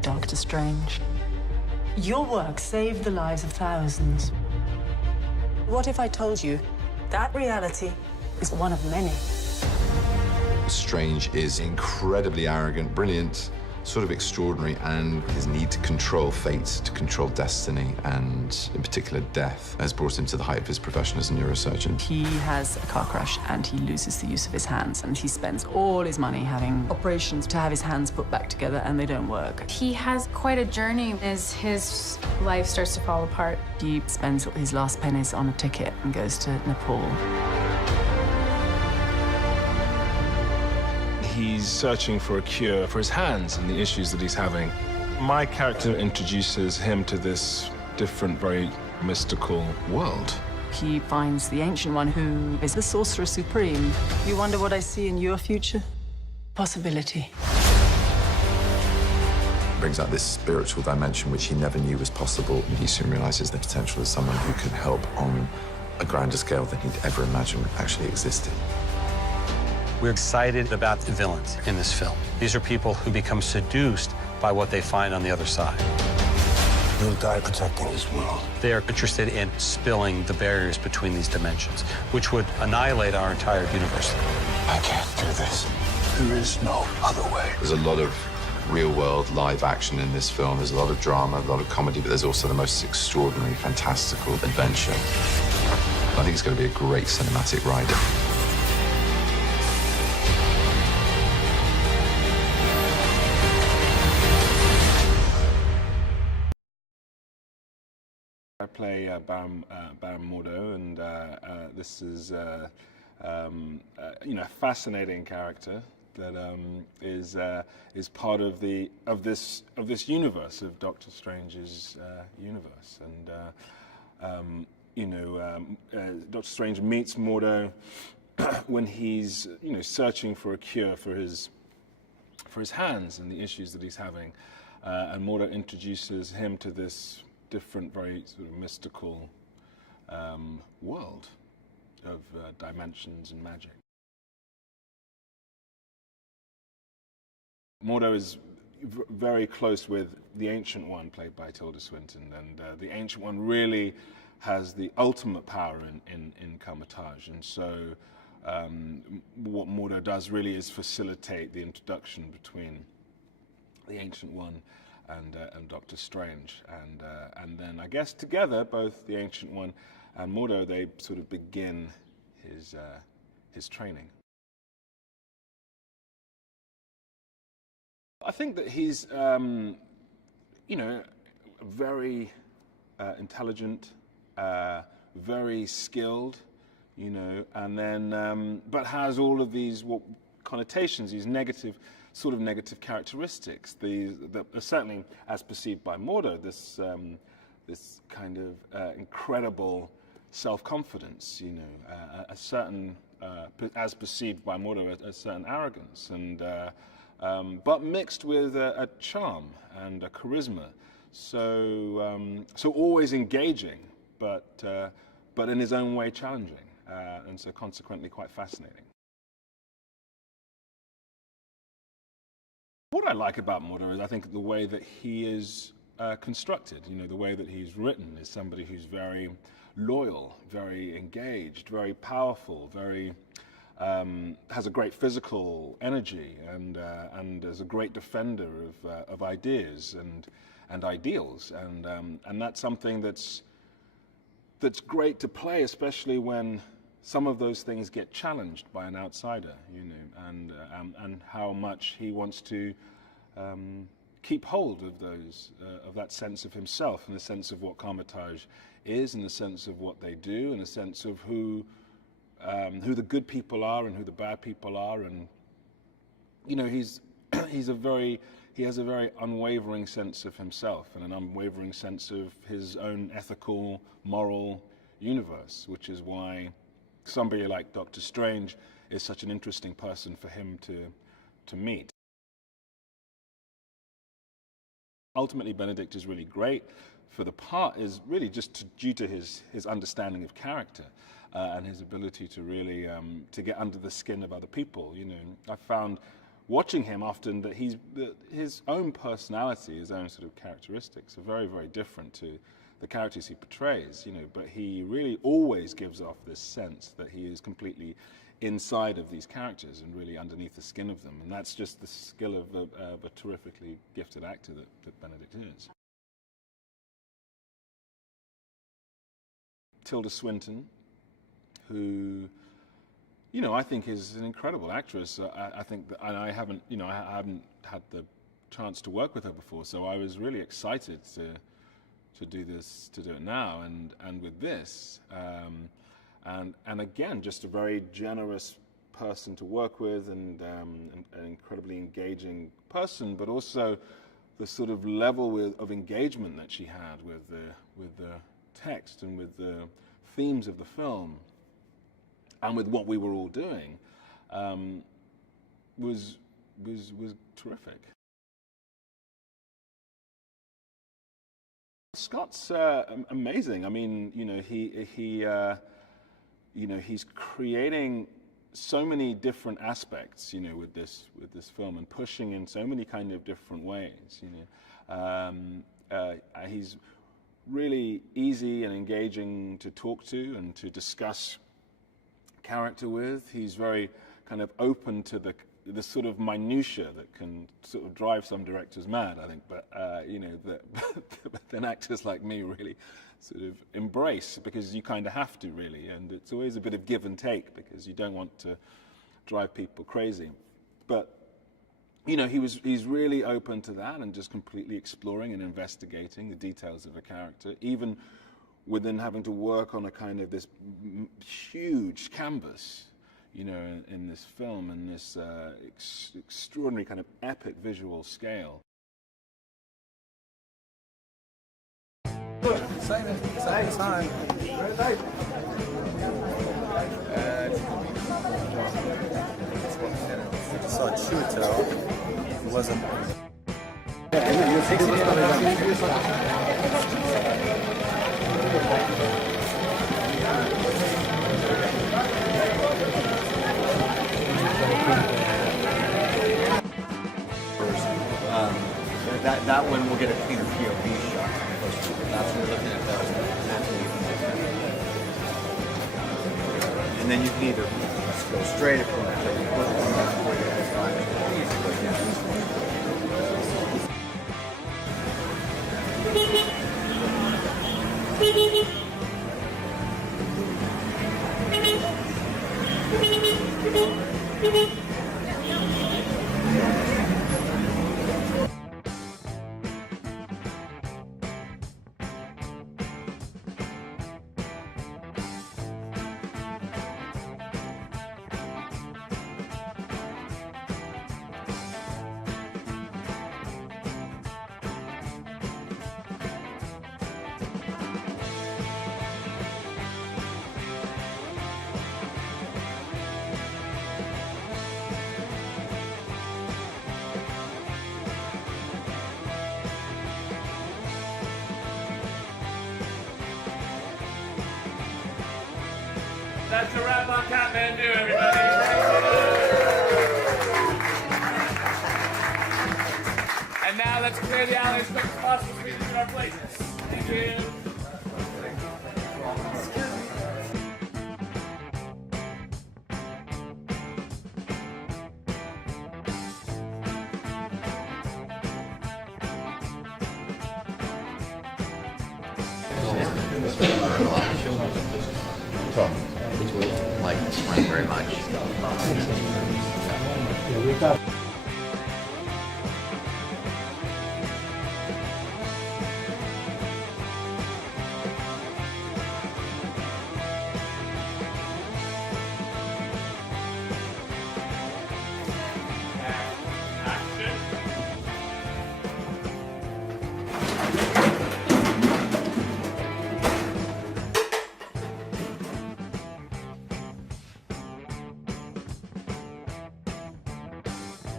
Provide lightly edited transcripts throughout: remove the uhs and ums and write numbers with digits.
Doctor Strange. Your work saved the lives of thousands. What if I told you that reality is one of many? Strange is incredibly arrogant, brilliant, sort of extraordinary, and his need to control fate, to control destiny, and in particular death, has brought him to the height of his profession as a neurosurgeon. He has a car crash and he loses the use of his hands, and he spends all his money having operations to have his hands put back together, and they don't work. He has quite a journey as his life starts to fall apart. He spends his last pennies on a ticket and goes to Nepal. He's searching for a cure for his hands and the issues that he's having. My character introduces him to this different, very mystical world. He finds the Ancient One, who is the Sorcerer Supreme. You wonder what I see in your future? Possibility. Brings out this spiritual dimension which he never knew was possible, and he soon realizes the potential as someone who can help on a grander scale than he'd ever imagined actually existed. We're excited about the villains in this film. These are people who become seduced by what they find on the other side. You'll die protecting this world. They are interested in spilling the barriers between these dimensions, which would annihilate our entire universe. I can't do this. There is no other way. There's a lot of real-world live action in this film. There's a lot of drama, a lot of comedy, but there's also the most extraordinary, fantastical adventure. I think it's going to be a great cinematic ride. I play Baron Mordo, and this is a fascinating character that is part of this universe, of Doctor Strange's universe. And Doctor Strange meets Mordo when he's searching for a cure for his hands and the issues that he's having, and Mordo introduces him to this different, very sort of mystical world of dimensions and magic. Mordo is very close with the Ancient One, played by Tilda Swinton, and the Ancient One really has the ultimate power in Cumberbatch, and so what Mordo does really is facilitate the introduction between the Ancient One and Doctor Strange, and then I guess together, both the Ancient One and Mordo, they sort of begin his training. I think that he's very intelligent, very skilled, and then but has all of these connotations, these negative characteristics. That certainly, as perceived by Mordo, this kind of incredible self-confidence, a certain, as perceived by Mordo, a certain arrogance, and but mixed with a charm and a charisma. So always engaging, but in his own way challenging, and so consequently quite fascinating. What I like about Mordo is, I think, the way that he is constructed. The way that he's written is somebody who's very loyal, very engaged, very powerful, very has a great physical energy, and is a great defender of ideas and ideals, and that's something that's great to play, especially when some of those things get challenged by an outsider, and how much he wants to keep hold of of that sense of himself, and the sense of what Cumberbatch is, and the sense of what they do, and the sense of who the good people are and who the bad people are, and he has a very unwavering sense of himself and an unwavering sense of his own ethical, moral universe, which is why somebody like Doctor Strange is such an interesting person for him to meet. Ultimately, Benedict is really great for the part, is really just due to his understanding of character and his ability to really to get under the skin of other people. I found watching him often that his own personality, his own sort of characteristics are very, very different to the characters he portrays, you know, but he really always gives off this sense that he is completely inside of these characters and really underneath the skin of them. And that's just the skill of a terrifically gifted actor that Benedict is. Tilda Swinton, who, you know, I think is an incredible actress. I think that, and I haven't had the chance to work with her before, so I was really excited to do it now, and with this, and again, just a very generous person to work with, and an incredibly engaging person, but also the sort of level of engagement that she had with the text and with the themes of the film, and with what we were all doing, was terrific. Scott's amazing. I mean, you know, he's creating so many different aspects, you know, with this film, and pushing in so many kind of different ways. You know, he's really easy and engaging to talk to and to discuss character with. He's very kind of open to the sort of minutiae that can sort of drive some directors mad, I think, but you know, but then actors like me really sort of embrace, because you kind of have to, really, and it's always a bit of give and take, because you don't want to drive people crazy. But you know, he's really open to that, and just completely exploring and investigating the details of a character, even within having to work on a kind of this huge canvas, you know, in this film, and this extraordinary kind of epic visual scale. Same time. So I chewed it out. It wasn't. That one will get a cleaner POV shot. That's what we're looking at those. And then you can either go straight if you want to, or you put one on where you have That's a wrap on Kathmandu, everybody. And now let's clear the alley as quick as possible so we can get our places. Thank you. Which we like this one very much.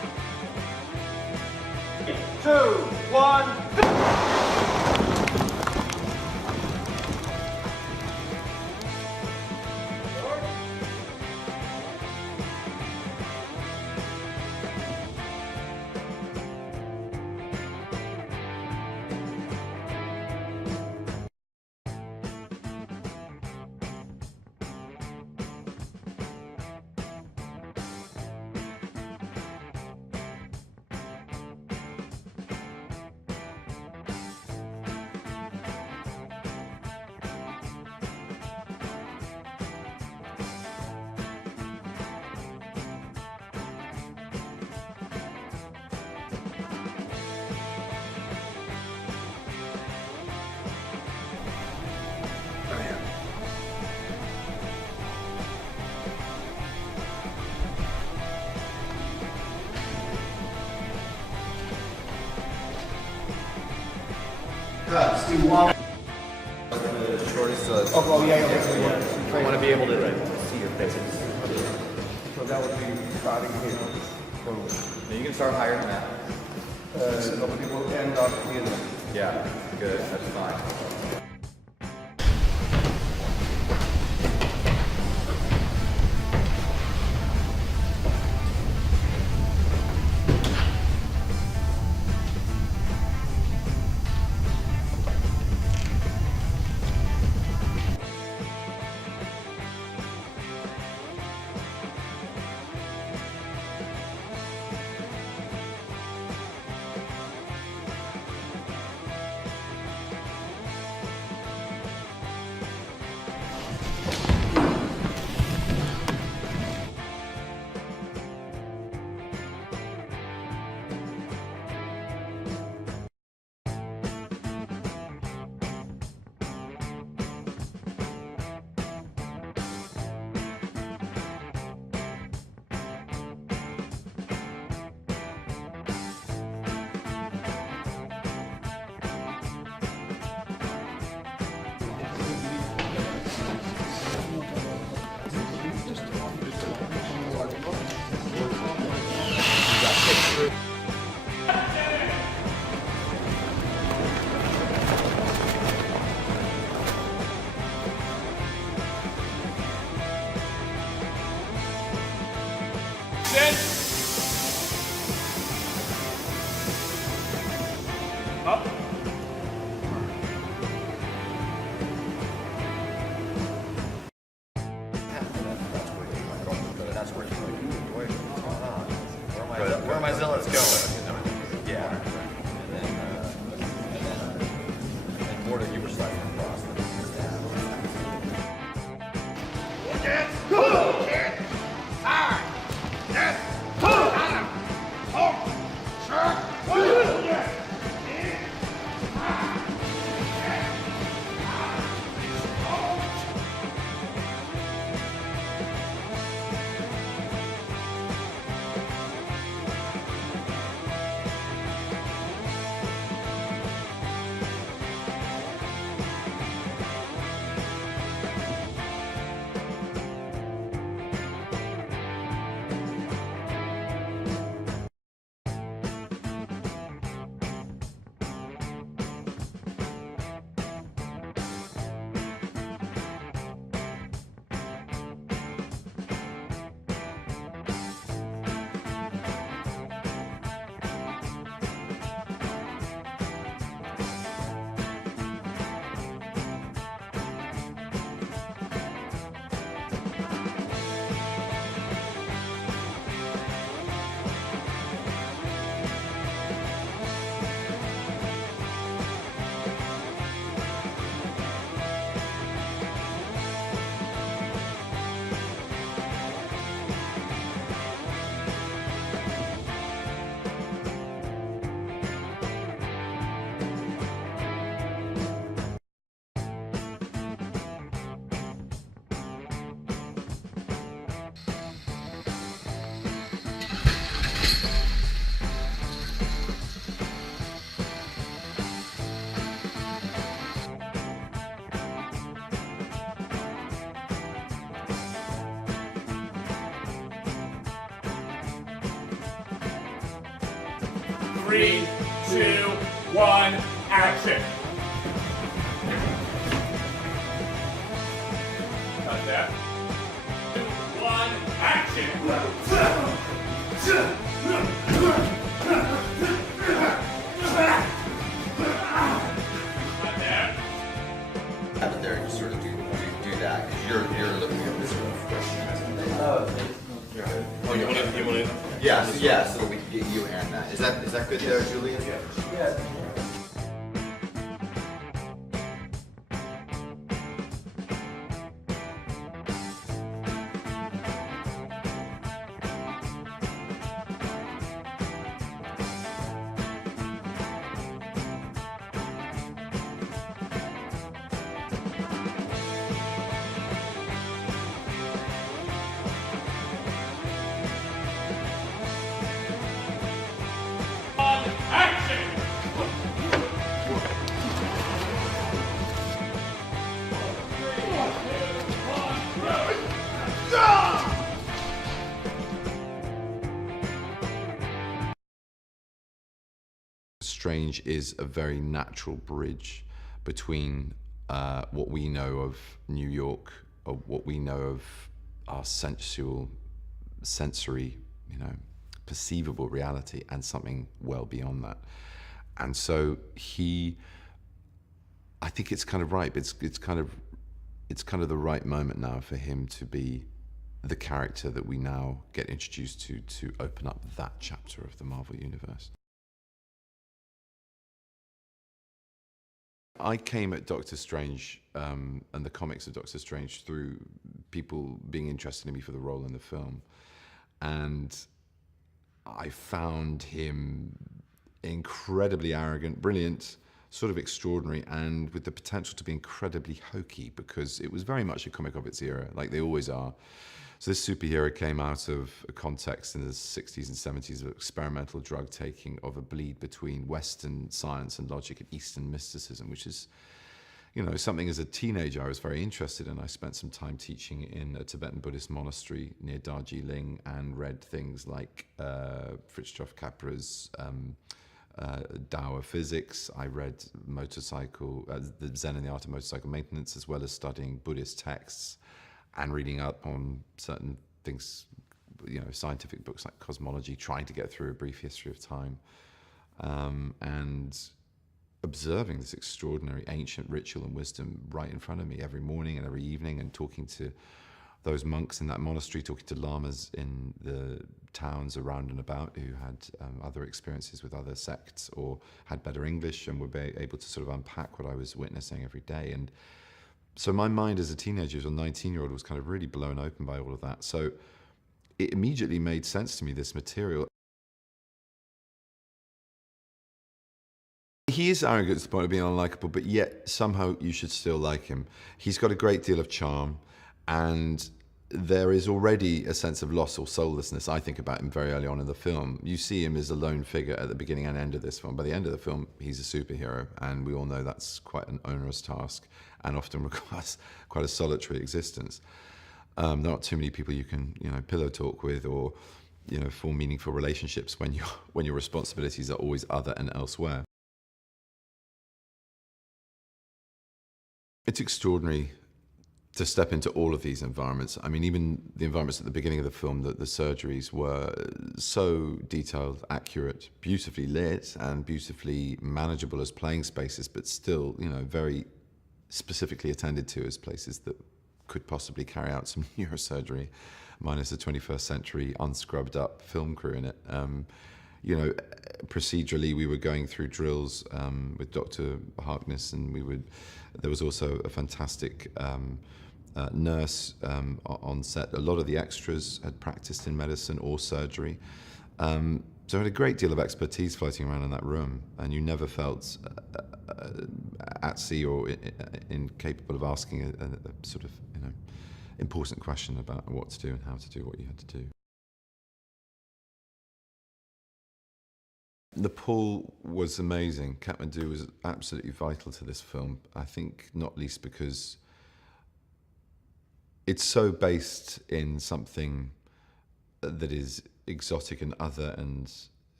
1. Stu, while the shortest. Oh, yeah. I want to be able to see your face. So that would be starting here. No, you can start higher than that. Nobody will end up here. Yeah, good. That's fine. Up. Where are my zealots going? Yeah. And more that you were sliding across. Three, 2, 1, action. Cut that. 2, 1, action. Cut there. Have it there and just sort of do that, because you're looking at this one. Oh, you want it? Yeah, so we can get you and that. Is that good there, Julian? Yeah. Strange is a very natural bridge between what we know of New York, or what we know of our sensory, perceivable reality, and something well beyond that. And so I think it's kind of right. It's kind of the right moment now for him to be the character that we now get introduced to open up that chapter of the Marvel Universe. I came at Doctor Strange and the comics of Doctor Strange through people being interested in me for the role in the film. And I found him incredibly arrogant, brilliant, sort of extraordinary, and with the potential to be incredibly hokey, because it was very much a comic of its era, like they always are. So this superhero came out of a context in the 60s and 70s of experimental drug taking, of a bleed between Western science and logic and Eastern mysticism, which is, something as a teenager I was very interested in. I spent some time teaching in a Tibetan Buddhist monastery near Darjeeling and read things like Fritjof Capra's Tao of Physics. I read the Zen and the Art of Motorcycle Maintenance, as well as studying Buddhist texts and reading up on certain things, scientific books like cosmology, trying to get through A Brief History of Time, and observing this extraordinary ancient ritual and wisdom right in front of me every morning and every evening, and talking to those monks in that monastery, talking to lamas in the towns around and about who had other experiences with other sects or had better English and were able to sort of unpack what I was witnessing every day. And so my mind as a teenager, as a 19-year-old, was kind of really blown open by all of that. So it immediately made sense to me, this material. He is arrogant to the point of being unlikable, but yet somehow you should still like him. He's got a great deal of charm, and there is already a sense of loss or soullessness, I think, about him very early on in the film. You see him as a lone figure at the beginning and end of this film. By the end of the film, he's a superhero, and we all know that's quite an onerous task and often requires quite a solitary existence. There aren't too many people you can, pillow talk with or, form meaningful relationships when your responsibilities are always other and elsewhere. It's extraordinary to step into all of these environments. I mean, even the environments at the beginning of the film, the surgeries were so detailed, accurate, beautifully lit, and beautifully manageable as playing spaces, but still, very specifically attended to as places that could possibly carry out some neurosurgery, minus a 21st century unscrubbed up film crew in it. Procedurally, we were going through drills with Dr. Harkness, and there was also a fantastic nurse on set. A lot of the extras had practiced in medicine or surgery. So I had a great deal of expertise floating around in that room, and you never felt at sea or incapable of asking a sort of important question about what to do and how to do what you had to do. Nepal was amazing. Kathmandu was absolutely vital to this film, I think, not least because it's so based in something that is exotic and other and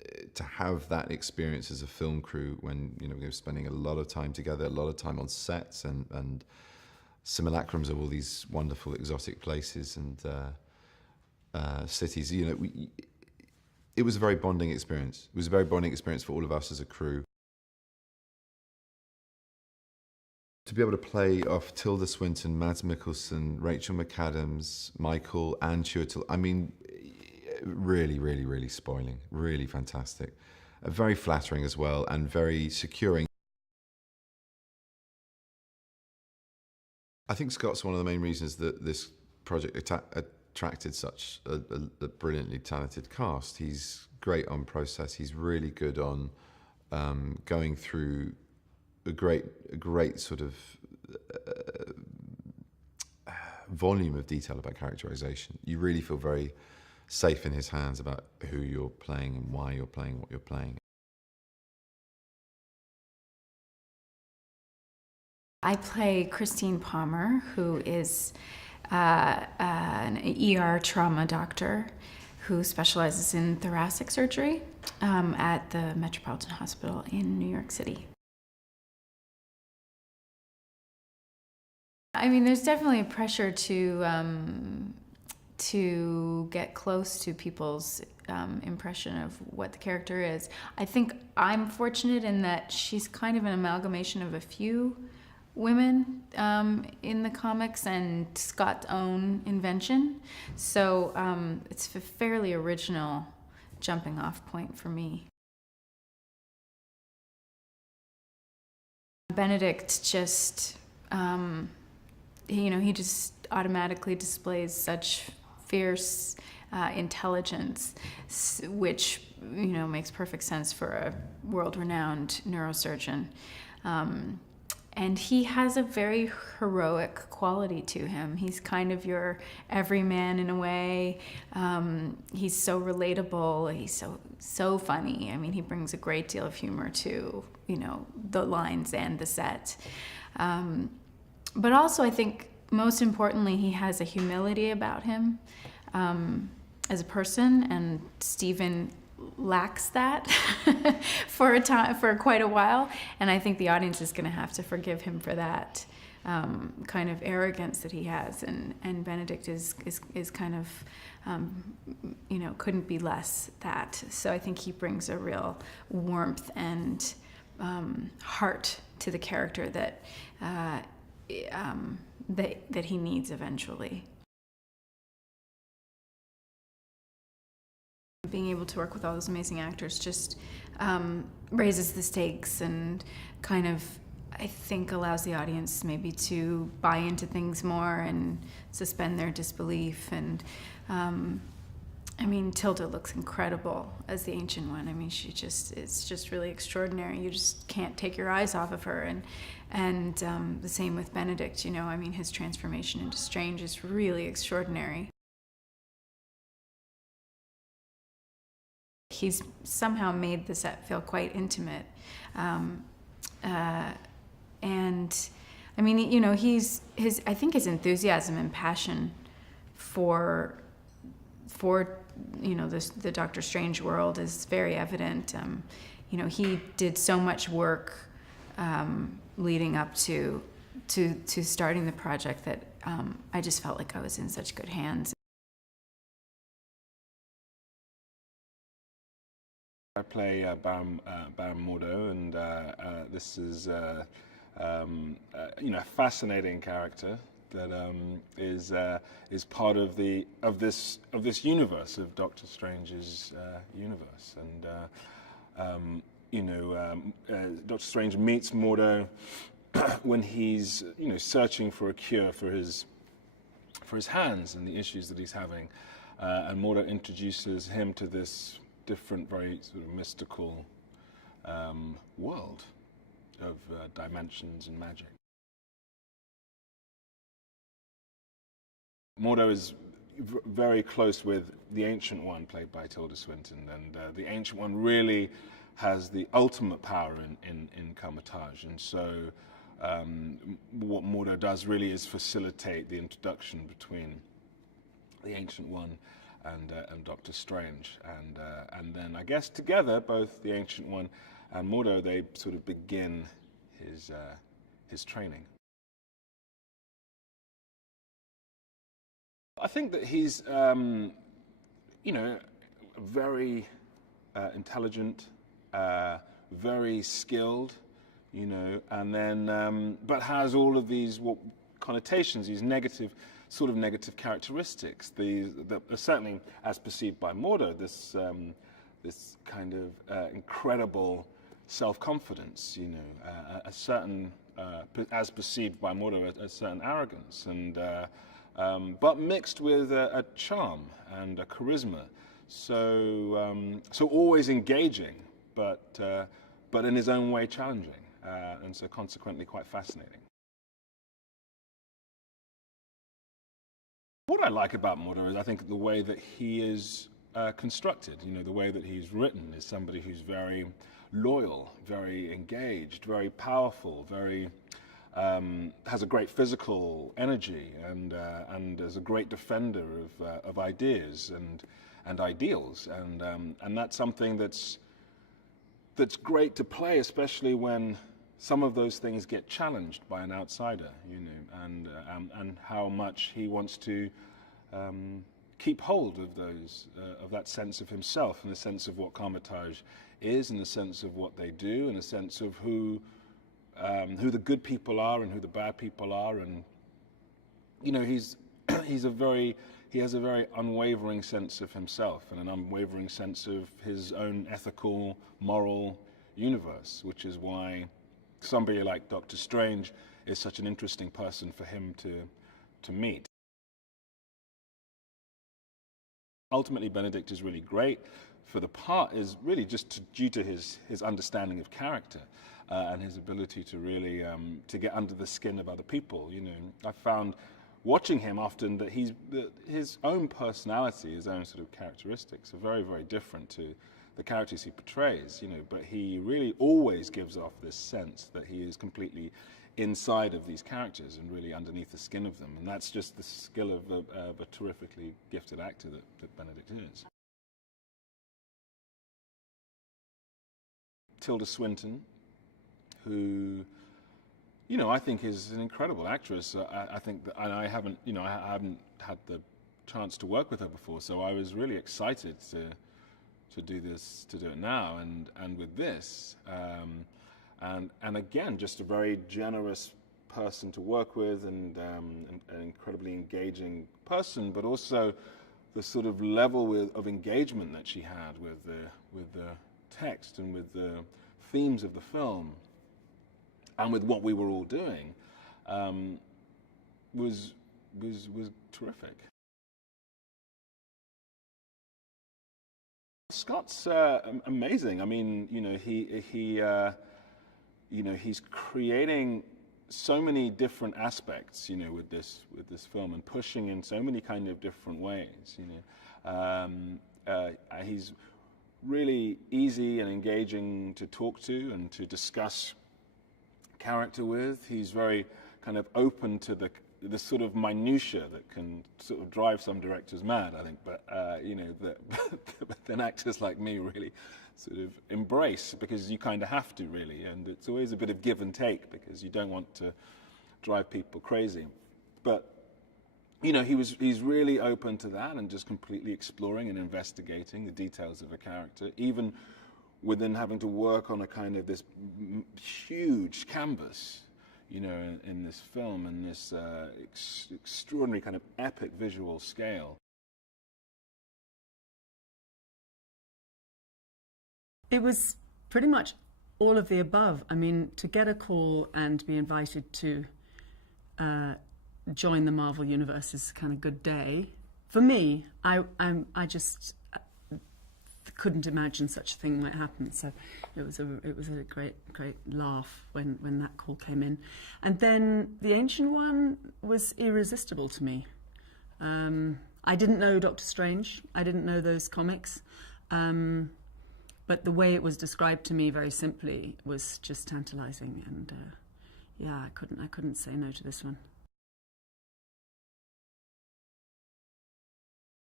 to have that experience as a film crew when, you know, we were spending a lot of time together, a lot of time on sets and simulacrums of all these wonderful exotic places and cities, you know, it was a very bonding experience. It was a very bonding experience for all of us as a crew. To be able to play off Tilda Swinton, Mads Mikkelsen, Rachel McAdams, Michael, and Chiwetel, I mean, really, really, really spoiling, really fantastic. Very flattering as well, and very securing. I think Scott's one of the main reasons that this project attracted such a brilliantly talented cast. He's great on process. He's really good on going through a great sort of volume of detail about characterization. You really feel very safe in his hands about who you're playing and why you're playing what you're playing. I play Christine Palmer, who is an ER trauma doctor who specializes in thoracic surgery at the Metropolitan Hospital in New York City. I mean, there's definitely a pressure to get close to people's impression of what the character is. I think I'm fortunate in that she's kind of an amalgamation of a few women in the comics and Scott's own invention. So it's a fairly original jumping off point for me. Benedict just, you know, he just automatically displays such fierce intelligence, which, you know, makes perfect sense for a world-renowned neurosurgeon. And he has a very heroic quality to him. He's kind of your everyman in a way. He's so relatable. He's so funny. I mean, he brings a great deal of humor to, you know, the lines and the set. But also, I think, most importantly, he has a humility about him as a person, and Stephen lacks that for quite a while, and I think the audience is going to have to forgive him for that kind of arrogance that he has, and Benedict is kind of you know, couldn't be less that. So I think he brings a real warmth and heart to the character that that he needs eventually. Being able to work with all those amazing actors just raises the stakes and kind of, I think, allows the audience maybe to buy into things more and suspend their disbelief. And I mean, Tilda looks incredible as the Ancient One. I mean, it's just really extraordinary. You just can't take your eyes off of her. And the same with Benedict, you know, I mean, his transformation into Strange is really extraordinary. He's somehow made the set feel quite intimate. And I mean, you know, I think his enthusiasm and passion for you know, the Doctor Strange world is very evident. You know, he did so much work leading up to starting the project that I just felt like I was in such good hands. I play Baron Mordo, and this is you know, a fascinating character that is part of this universe, of Doctor Strange's universe. And you know, Doctor Strange meets Mordo when he's, you know, searching for a cure for his hands and the issues that he's having, and Mordo introduces him to this different, very sort of mystical world of dimensions and magic. Mordo is very close with the Ancient One, played by Tilda Swinton, and the Ancient One really has the ultimate power in Cumberbatch, and so what Mordo does really is facilitate the introduction between the Ancient One and Doctor Strange, and then I guess together both the Ancient One and Mordo, they sort of begin his training. I think that he's very intelligent, very skilled, and then but has all of these connotations, these negative characteristics. Certainly, as perceived by Mordo, this kind of incredible self-confidence, a certain, as perceived by Mordo, a certain arrogance, and but mixed with a charm and a charisma. So always engaging, but in his own way challenging, and so consequently quite fascinating. What I like about Mordo is I think the way that he is constructed, the way that he's written is somebody who's very loyal, very engaged, very powerful, very has a great physical energy, and is a great defender of ideas and ideals, and that's something that's great to play, especially when some of those things get challenged by an outsider, and how much he wants to keep hold of of that sense of himself, and the sense of what Cumberbatch is, and the sense of what they do, and the sense of who the good people are and who the bad people are, and he has a very unwavering sense of himself and an unwavering sense of his own ethical, moral universe, which is why somebody like Doctor Strange is such an interesting person for him to meet. Ultimately, Benedict is really great for the part, is really just due to his understanding of character and his ability to really to get under the skin of other people. I found watching him often that his own personality, his own sort of characteristics are very, very different to the characters he portrays, but he really always gives off this sense that he is completely inside of these characters and really underneath the skin of them, and that's just the skill of a terrifically gifted actor that Benedict is. Tilda Swinton, who I think is an incredible actress. I think that, and I haven't had the chance to work with her before, so I was really excited to do it now, and with this, and again, just a very generous person to work with, and an incredibly engaging person, but also the sort of level of engagement that she had with the text and with the themes of the film, and with what we were all doing, was terrific. Scott's amazing. I mean, he's creating so many different aspects, with this film, and pushing in so many kind of different ways. He's really easy and engaging to talk to and to discuss character with. He's very kind of open to the sort of minutiae that can sort of drive some directors mad, I think, but but then actors like me really sort of embrace, because you kind of have to, really, and it's always a bit of give and take, because you don't want to drive people crazy. But he's really open to that, and just completely exploring and investigating the details of a character, even within having to work on a kind of this huge canvas, in this film, and this extraordinary kind of epic visual scale. It was pretty much all of the above. I mean, to get a call and be invited to join the Marvel Universe is a kind of good day. For me, I just couldn't imagine such a thing might happen. So it was a great laugh when that call came in. And then the Ancient One was irresistible to me. I didn't know Doctor Strange. I didn't know those comics. But the way it was described to me very simply was just tantalizing, and I couldn't say no to this one.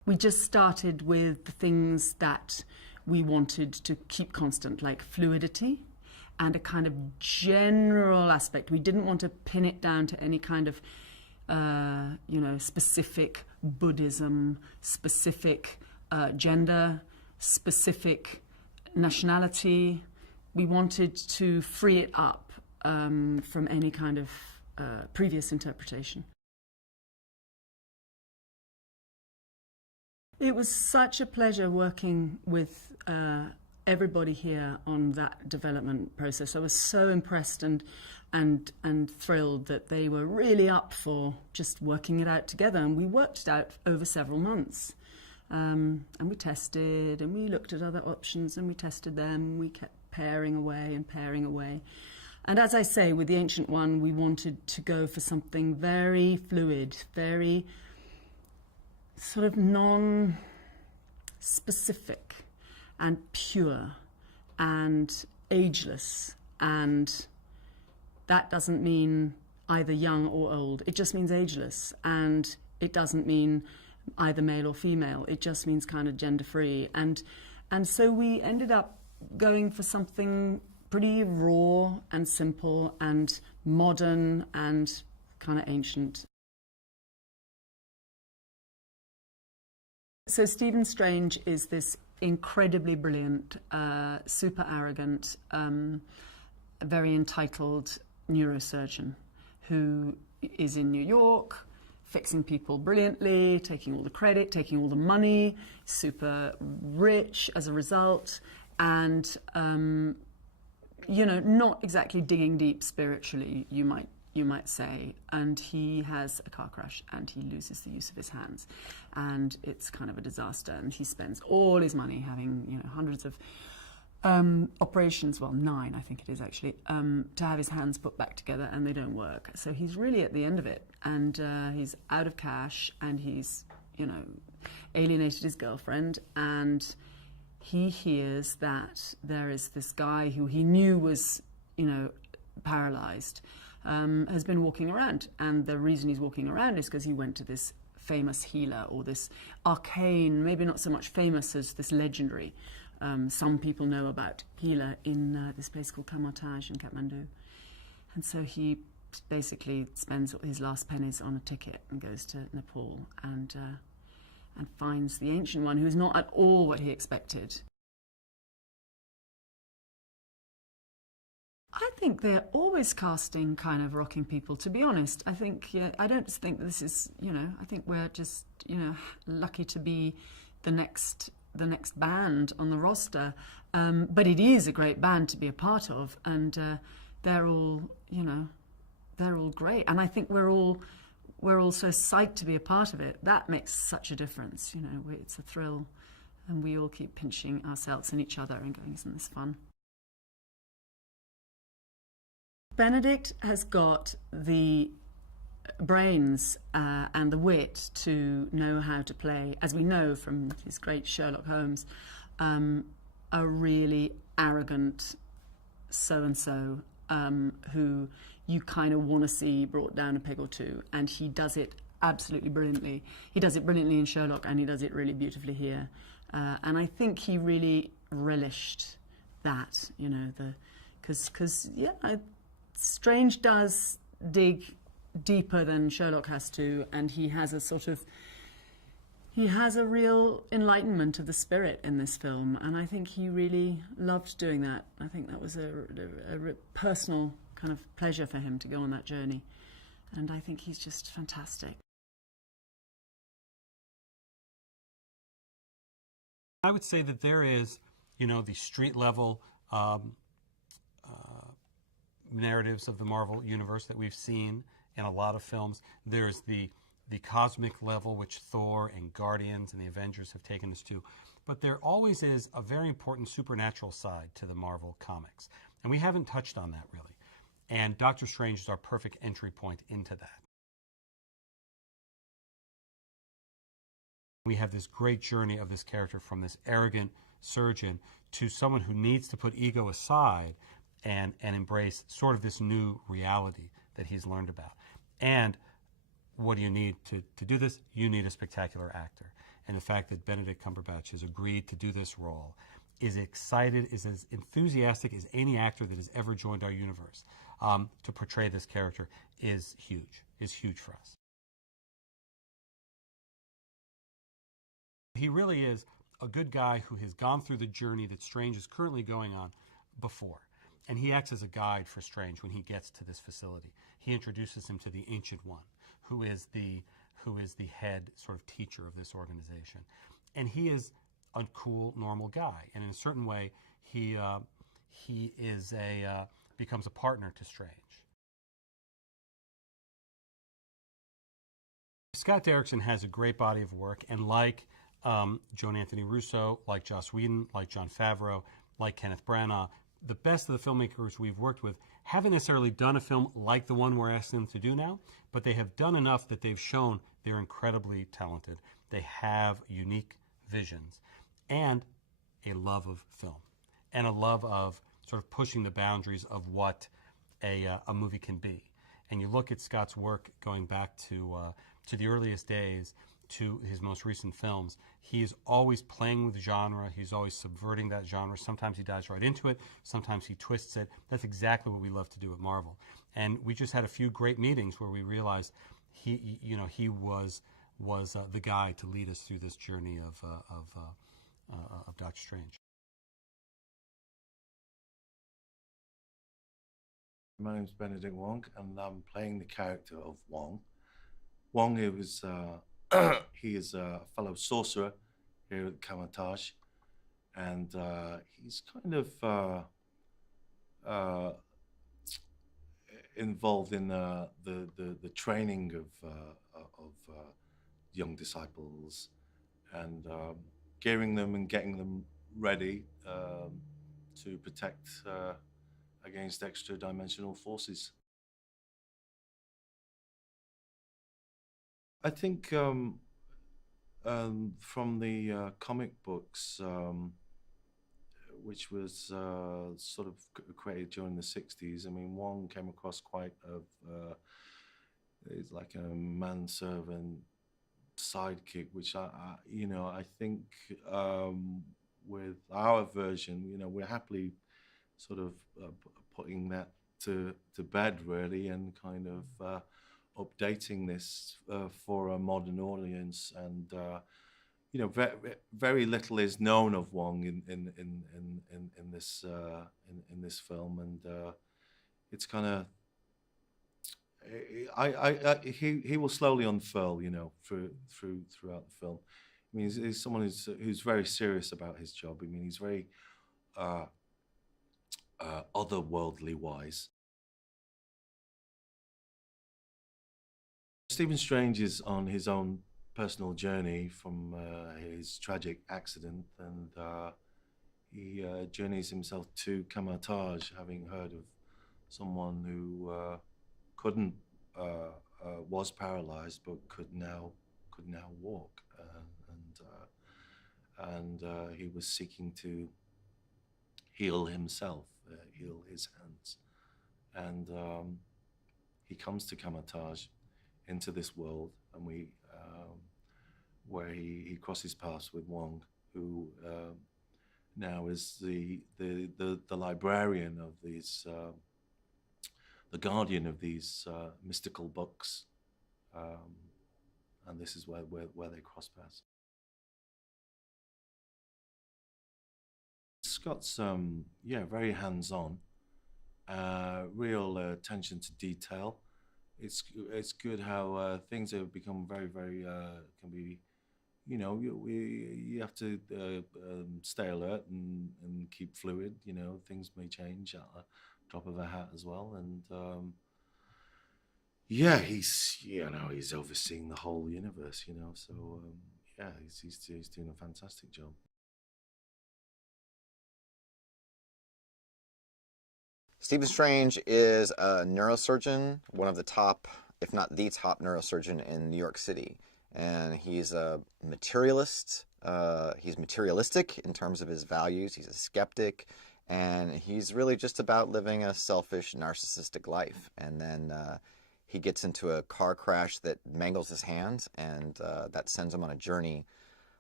We just started with the things that we wanted to keep constant, like fluidity and a kind of general aspect. We didn't want to pin it down to any kind of, specific Buddhism, specific gender, specific nationality. We wanted to free it up from any kind of previous interpretation. It was such a pleasure working with everybody here on that development process. I was so impressed and thrilled that they were really up for just working it out together. And we worked it out over several months. And we tested and we looked at other options and we tested them. We kept pairing away and pairing away. And as I say, with the Ancient One, we wanted to go for something very fluid, very sort of non-specific and pure and ageless. And that doesn't mean either young or old. It just means ageless. And it doesn't mean either male or female. It just means kind of gender-free. And so we ended up going for something pretty raw and simple and modern and kind of ancient. So Stephen Strange is this incredibly brilliant, super arrogant, very entitled neurosurgeon who is in New York, fixing people brilliantly, taking all the credit, taking all the money, super rich as a result, and not exactly digging deep spiritually, you might say. And he has a car crash and he loses the use of his hands, and it's kind of a disaster. And he spends all his money having hundreds of operations, well 9 I think it is actually, to have his hands put back together, and they don't work. So he's really at the end of it, and he's out of cash, and he's alienated his girlfriend, and he hears that there is this guy who he knew was paralyzed, has been walking around, and the reason he's walking around is because he went to this famous healer, or this arcane, maybe not so much famous as this legendary, some people know about healer in this place called Cumberbatch in Kathmandu. And so he basically spends his last pennies on a ticket and goes to Nepal and finds the Ancient One, who is not at all what he expected. I think they're always casting kind of rocking people, to be honest. I think, I don't think this is, I think we're just, lucky to be the next band on the roster. But it is a great band to be a part of, and they're all great. And I think we're all so psyched to be a part of it. That makes such a difference, it's a thrill. And we all keep pinching ourselves and each other and going, isn't this fun? Benedict has got the brains and the wit to know how to play, as we know from his great Sherlock Holmes, a really arrogant so-and-so who you kind of want to see brought down a peg or two, and he does it absolutely brilliantly. He does it brilliantly in Sherlock, and he does it really beautifully here. And I think he really relished that, because Strange does dig deeper than Sherlock has to, and he has a real enlightenment of the spirit in this film, and I think he really loved doing that. I think that was a personal kind of pleasure for him to go on that journey, and I think he's just fantastic. I would say that there is, the street level narratives of the Marvel universe that we've seen in a lot of films. There's the cosmic level, which Thor and Guardians and the Avengers have taken us to. But there always is a very important supernatural side to the Marvel comics. And we haven't touched on that really. And Doctor Strange is our perfect entry point into that. We have this great journey of this character from this arrogant surgeon to someone who needs to put ego aside and embrace sort of this new reality that he's learned about. And what do you need to do this? You need a spectacular actor. and the fact that Benedict Cumberbatch has agreed to do this role, is excited, is as enthusiastic as any actor that has ever joined our universe to portray this character is huge for us. He really is a good guy who has gone through the journey that Strange is currently going on before. And he acts as a guide for Strange when he gets to this facility. He introduces him to the Ancient One, who is the head sort of teacher of this organization. And he is a cool, normal guy. And in a certain way, he is becomes a partner to Strange. Scott Derrickson has a great body of work, and like Joan Anthony Russo, like Joss Whedon, like Jon Favreau, like Kenneth Branagh, the best of the filmmakers we've worked with haven't necessarily done a film like the one we're asking them to do now, but they have done enough that they've shown they're incredibly talented. They have unique visions and a love of film and a love of sort of pushing the boundaries of what a movie can be. And you look at Scott's work going back to the earliest days, to his most recent films, he is always playing with genre. He's always subverting that genre. Sometimes he dives right into it. Sometimes he twists it. That's exactly what we love to do at Marvel. And we just had a few great meetings where we realized he was the guy to lead us through this journey of Doctor Strange. My name's Benedict Wong, and I'm playing the character of Wong. Wong, he is a fellow sorcerer here at Cumberbatch, and he's kind of involved in the training of young disciples, and gearing them and getting them ready to protect against extra-dimensional forces. I think from the comic books, which was sort of created during the 60s, I mean, Wong came across quite it's like a manservant sidekick, which I think with our version, we're happily sort of putting that to bed, really, and kind of updating this for a modern audience. And very little is known of Wong in this film, and it's kind of he will slowly unfurl, throughout the film. I mean, he's someone who's very serious about his job. I mean, he's very otherworldly wise. Stephen Strange is on his own personal journey from his tragic accident, and he journeys himself to Cumberbatch, having heard of someone who was paralyzed but could now walk, and he was seeking to heal himself, heal his hands, and he comes to Cumberbatch, into this world, and where he crosses paths with Wong, who now is the librarian of these, the guardian of these mystical books, and this is where they cross paths. Scott's very hands-on, real attention to detail. It's good how things have become very can be, you have to stay alert and keep fluid. Things may change at the drop of a hat as well, and he's overseeing the whole universe. So he's doing a fantastic job. Stephen Strange is a neurosurgeon, one of the top, if not the top neurosurgeon in New York City. And he's a materialist. He's materialistic in terms of his values. He's a skeptic. And he's really just about living a selfish, narcissistic life. And then he gets into a car crash that mangles his hands, and that sends him on a journey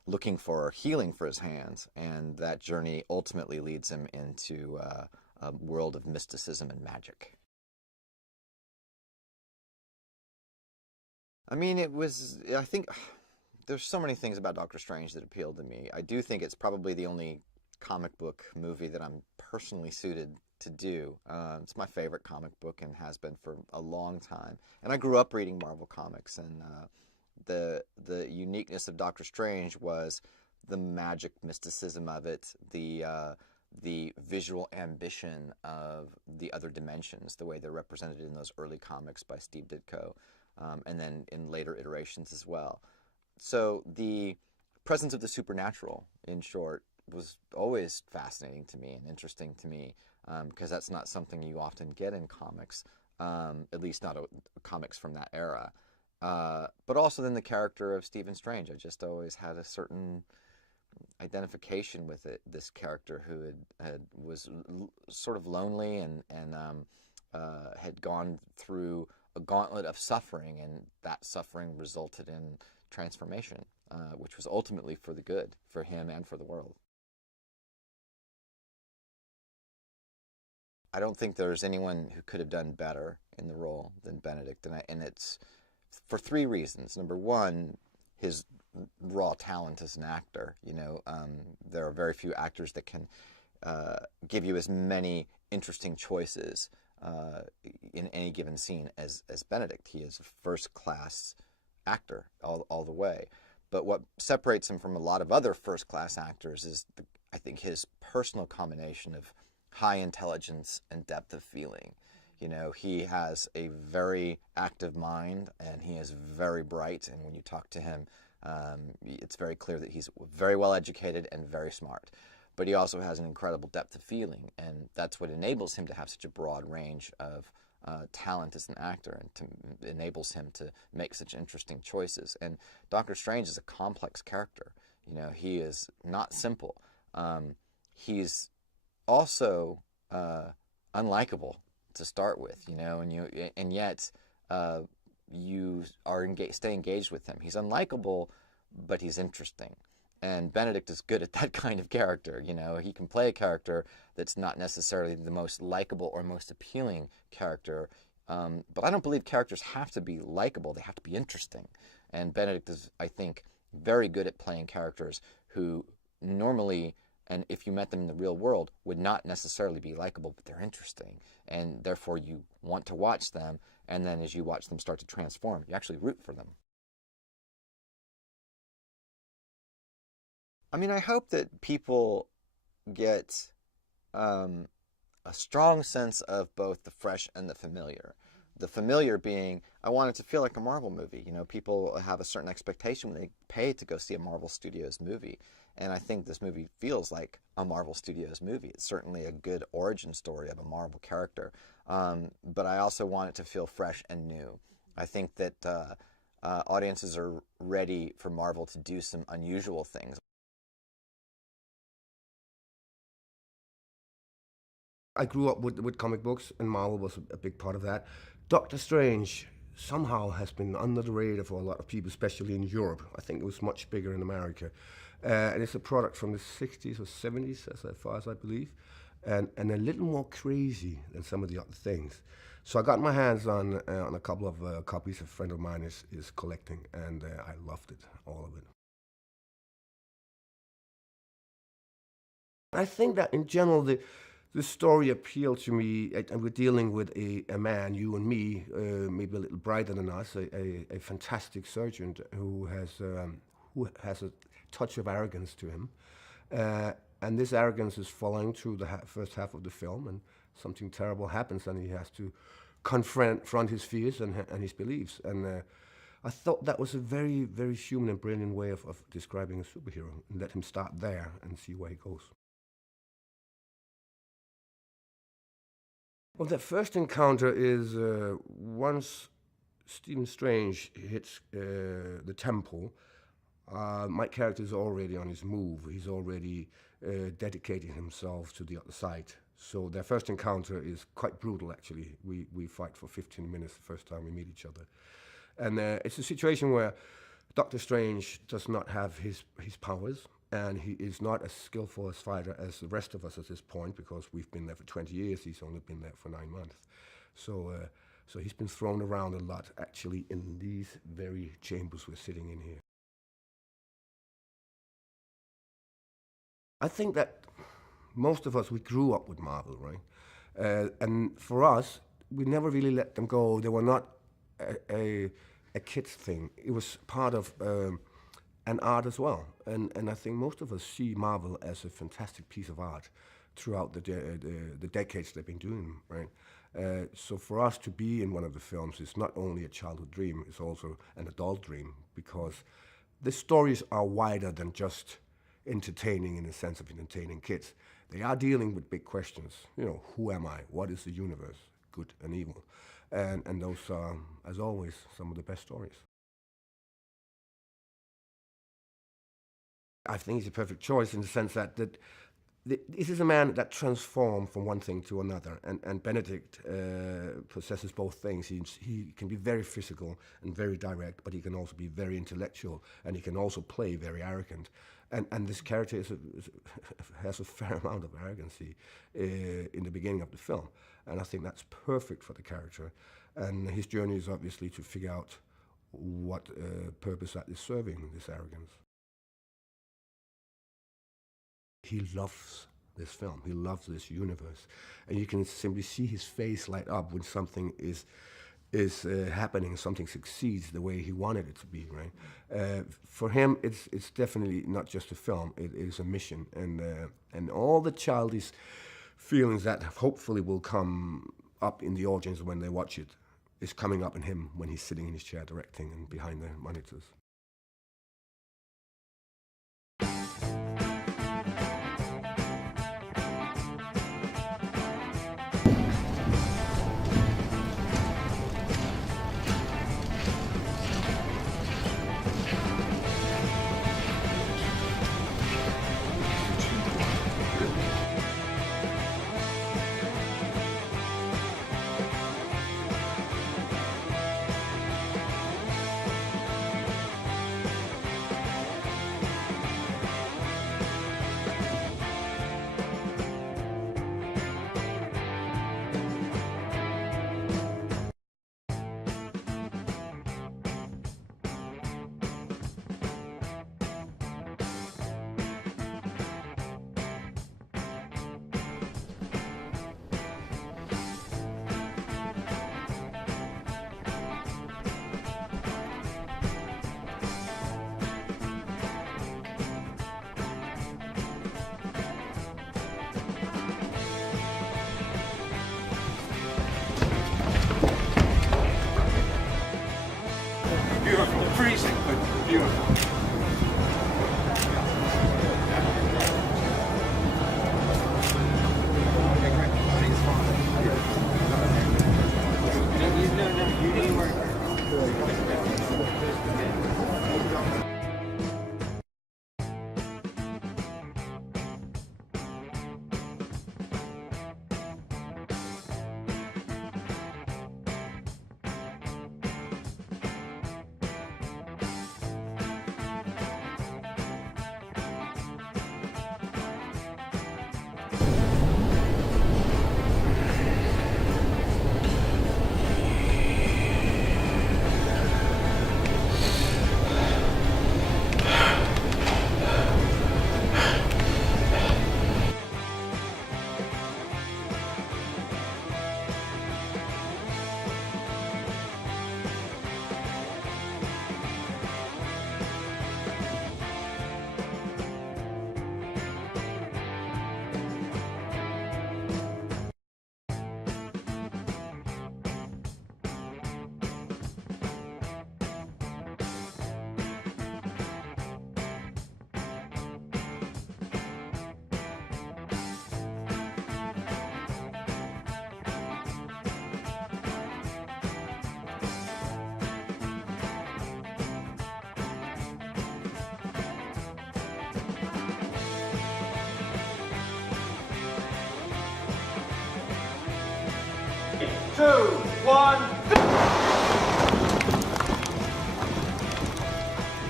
looking for healing for his hands, and that journey ultimately leads him into a world of mysticism and magic. I mean, I think there's so many things about Doctor Strange that appealed to me. I do think it's probably the only comic book movie that I'm personally suited to do. It's my favorite comic book and has been for a long time. And I grew up reading Marvel Comics, and the uniqueness of Doctor Strange was the magic mysticism of it, the visual ambition of the other dimensions, the way they're represented in those early comics by Steve Ditko, and then in later iterations as well. So the presence of the supernatural, in short, was always fascinating to me and interesting to me, because that's not something you often get in comics, at least not comics from that era. But also then the character of Stephen Strange. I just always had a certain identification with it. This character who was sort of lonely and had gone through a gauntlet of suffering, and that suffering resulted in transformation, which was ultimately for the good, for him and for the world. I don't think there's anyone who could have done better in the role than Benedict, and it's for three reasons. Number one, his raw talent as an actor. There are very few actors that can give you as many interesting choices in any given scene as Benedict. He is a first-class actor all the way. But what separates him from a lot of other first-class actors is, I think, his personal combination of high intelligence and depth of feeling. He has a very active mind, and he is very bright, and when you talk to him, it's very clear that he's very well educated and very smart. But he also has an incredible depth of feeling, and that's what enables him to have such a broad range of talent as an actor, and enables him to make such interesting choices. And Doctor Strange is a complex character. He is not simple. He's also unlikable to start with, and yet you stay engaged with him. He's unlikable, but he's interesting. And Benedict is good at that kind of character. He can play a character that's not necessarily the most likable or most appealing character. But I don't believe characters have to be likable. They have to be interesting. And Benedict is, I think, very good at playing characters who normally, and if you met them in the real world, would not necessarily be likable, but they're interesting. And therefore you want to watch them. And then as you watch them start to transform, you actually root for them. I mean, I hope that people get a strong sense of both the fresh and the familiar. The familiar being, I want it to feel like a Marvel movie. People have a certain expectation when they pay to go see a Marvel Studios movie. And I think this movie feels like a Marvel Studios movie. It's certainly a good origin story of a Marvel character. But I also want it to feel fresh and new. I think that audiences are ready for Marvel to do some unusual things. I grew up with comic books, and Marvel was a big part of that. Doctor Strange somehow has been under the radar for a lot of people, especially in Europe. I think it was much bigger in America. And it's a product from the 60s or 70s, as far as I believe, and a little more crazy than some of the other things. So I got my hands on a couple of copies a friend of mine is collecting, and I loved it, all of it. I think that in general, the story appealed to me, and we're dealing with a man, you and me, maybe a little brighter than us, a fantastic surgeon who has a touch of arrogance to him. And this arrogance is following through the first half of the film, and something terrible happens, and he has to confront his fears and his beliefs. And I thought that was a very, very human and brilliant way of describing a superhero, and let him start there and see where he goes. Well, that first encounter is once Stephen Strange hits the temple, my character is already on his move. He's already dedicating himself to the other side. So their first encounter is quite brutal, actually. We fight for 15 minutes the first time we meet each other. And it's a situation where Doctor Strange does not have his powers, and he is not as skillful a fighter as the rest of us at this point, because we've been there for 20 years. He's only been there for 9 months. So he's been thrown around a lot, actually, in these very chambers we're sitting in here. I think that most of us, we grew up with Marvel, right? And for us, we never really let them go. They were not a kid's thing. It was part of an art as well. And I think most of us see Marvel as a fantastic piece of art throughout the decades they've been doing, right? So for us to be in one of the films is not only a childhood dream, it's also an adult dream, because the stories are wider than just entertaining in the sense of entertaining kids. They are dealing with big questions. You know, who am I? What is the universe? Good and evil. And those are, as always, some of the best stories. I think he's a perfect choice in the sense that this is a man that transformed from one thing to another, and Benedict possesses both things. He can be very physical and very direct, but he can also be very intellectual, and he can also play very arrogant. And this character has a fair amount of arrogancy in the beginning of the film, and I think that's perfect for the character. And his journey is obviously to figure out what purpose that is serving, this arrogance. He loves this film. He loves this universe, and you can simply see his face light up when something is happening, something succeeds the way he wanted it to be. Right? For him, it's definitely not just a film. It is a mission, and all the childish feelings that hopefully will come up in the audience when they watch it is coming up in him when he's sitting in his chair directing and behind the monitors. Beautiful, freezing, but beautiful.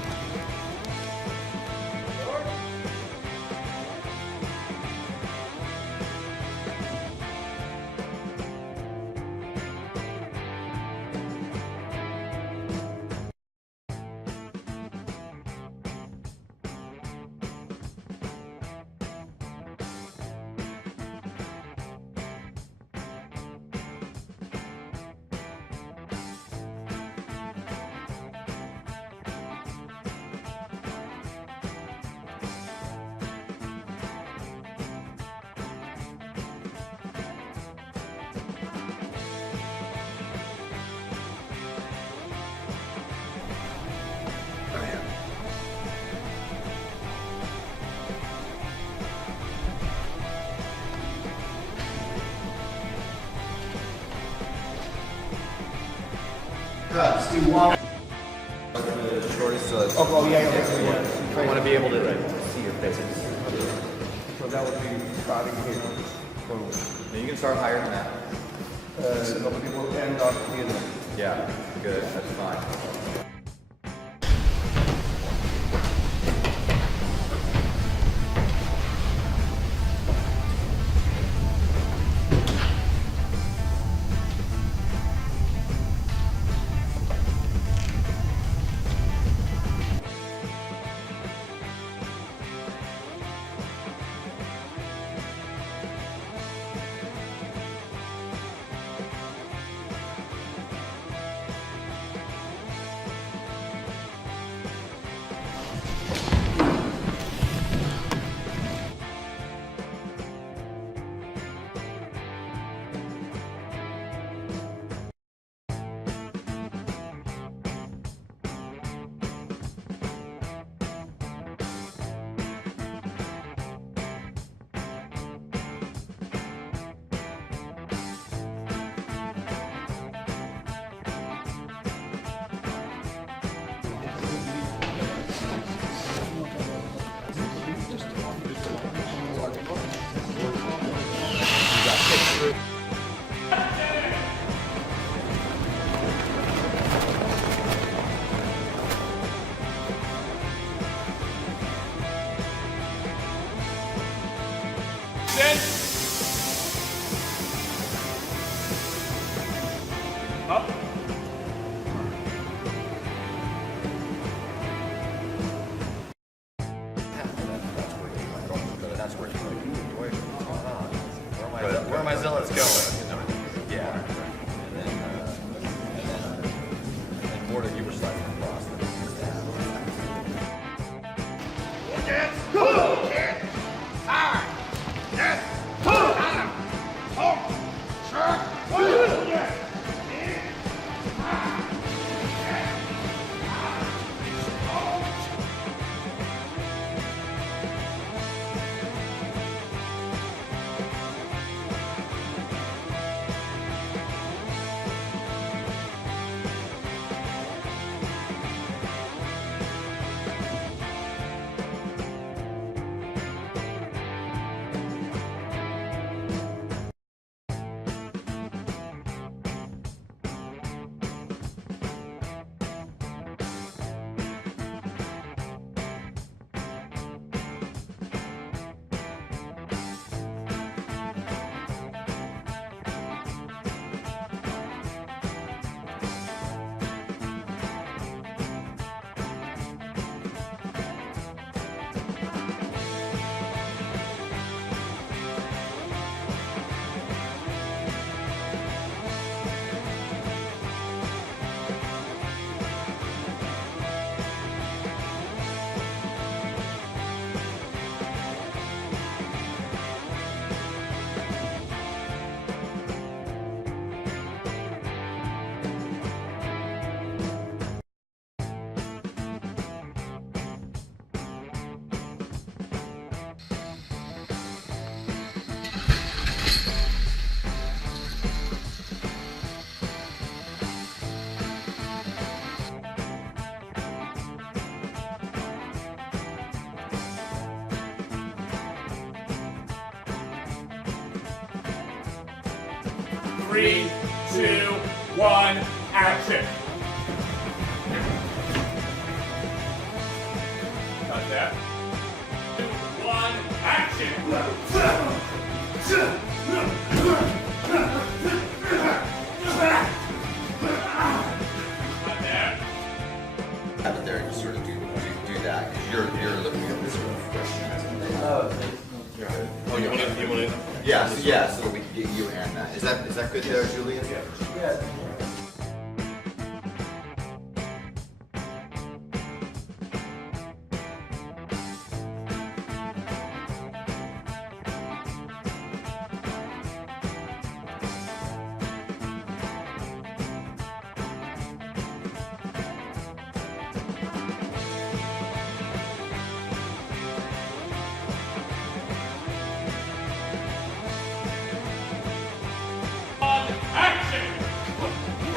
Cuts, do one. The shortest. Oh, yeah. I want to be able to see your face. So that would be starting here. You can start higher than that. Nobody will end up here. Yeah, good. That's fine. Up. Where are my zealots going? Yeah. And more that you were sliding across. Three, two, one, action. Cut that. 2, 1, action. Cut there. Have it there and just sort of do that. You're looking at this sort of question. Oh, you want to? Yeah, so we can get you and that. Is that good there, Julian? Yeah. Action!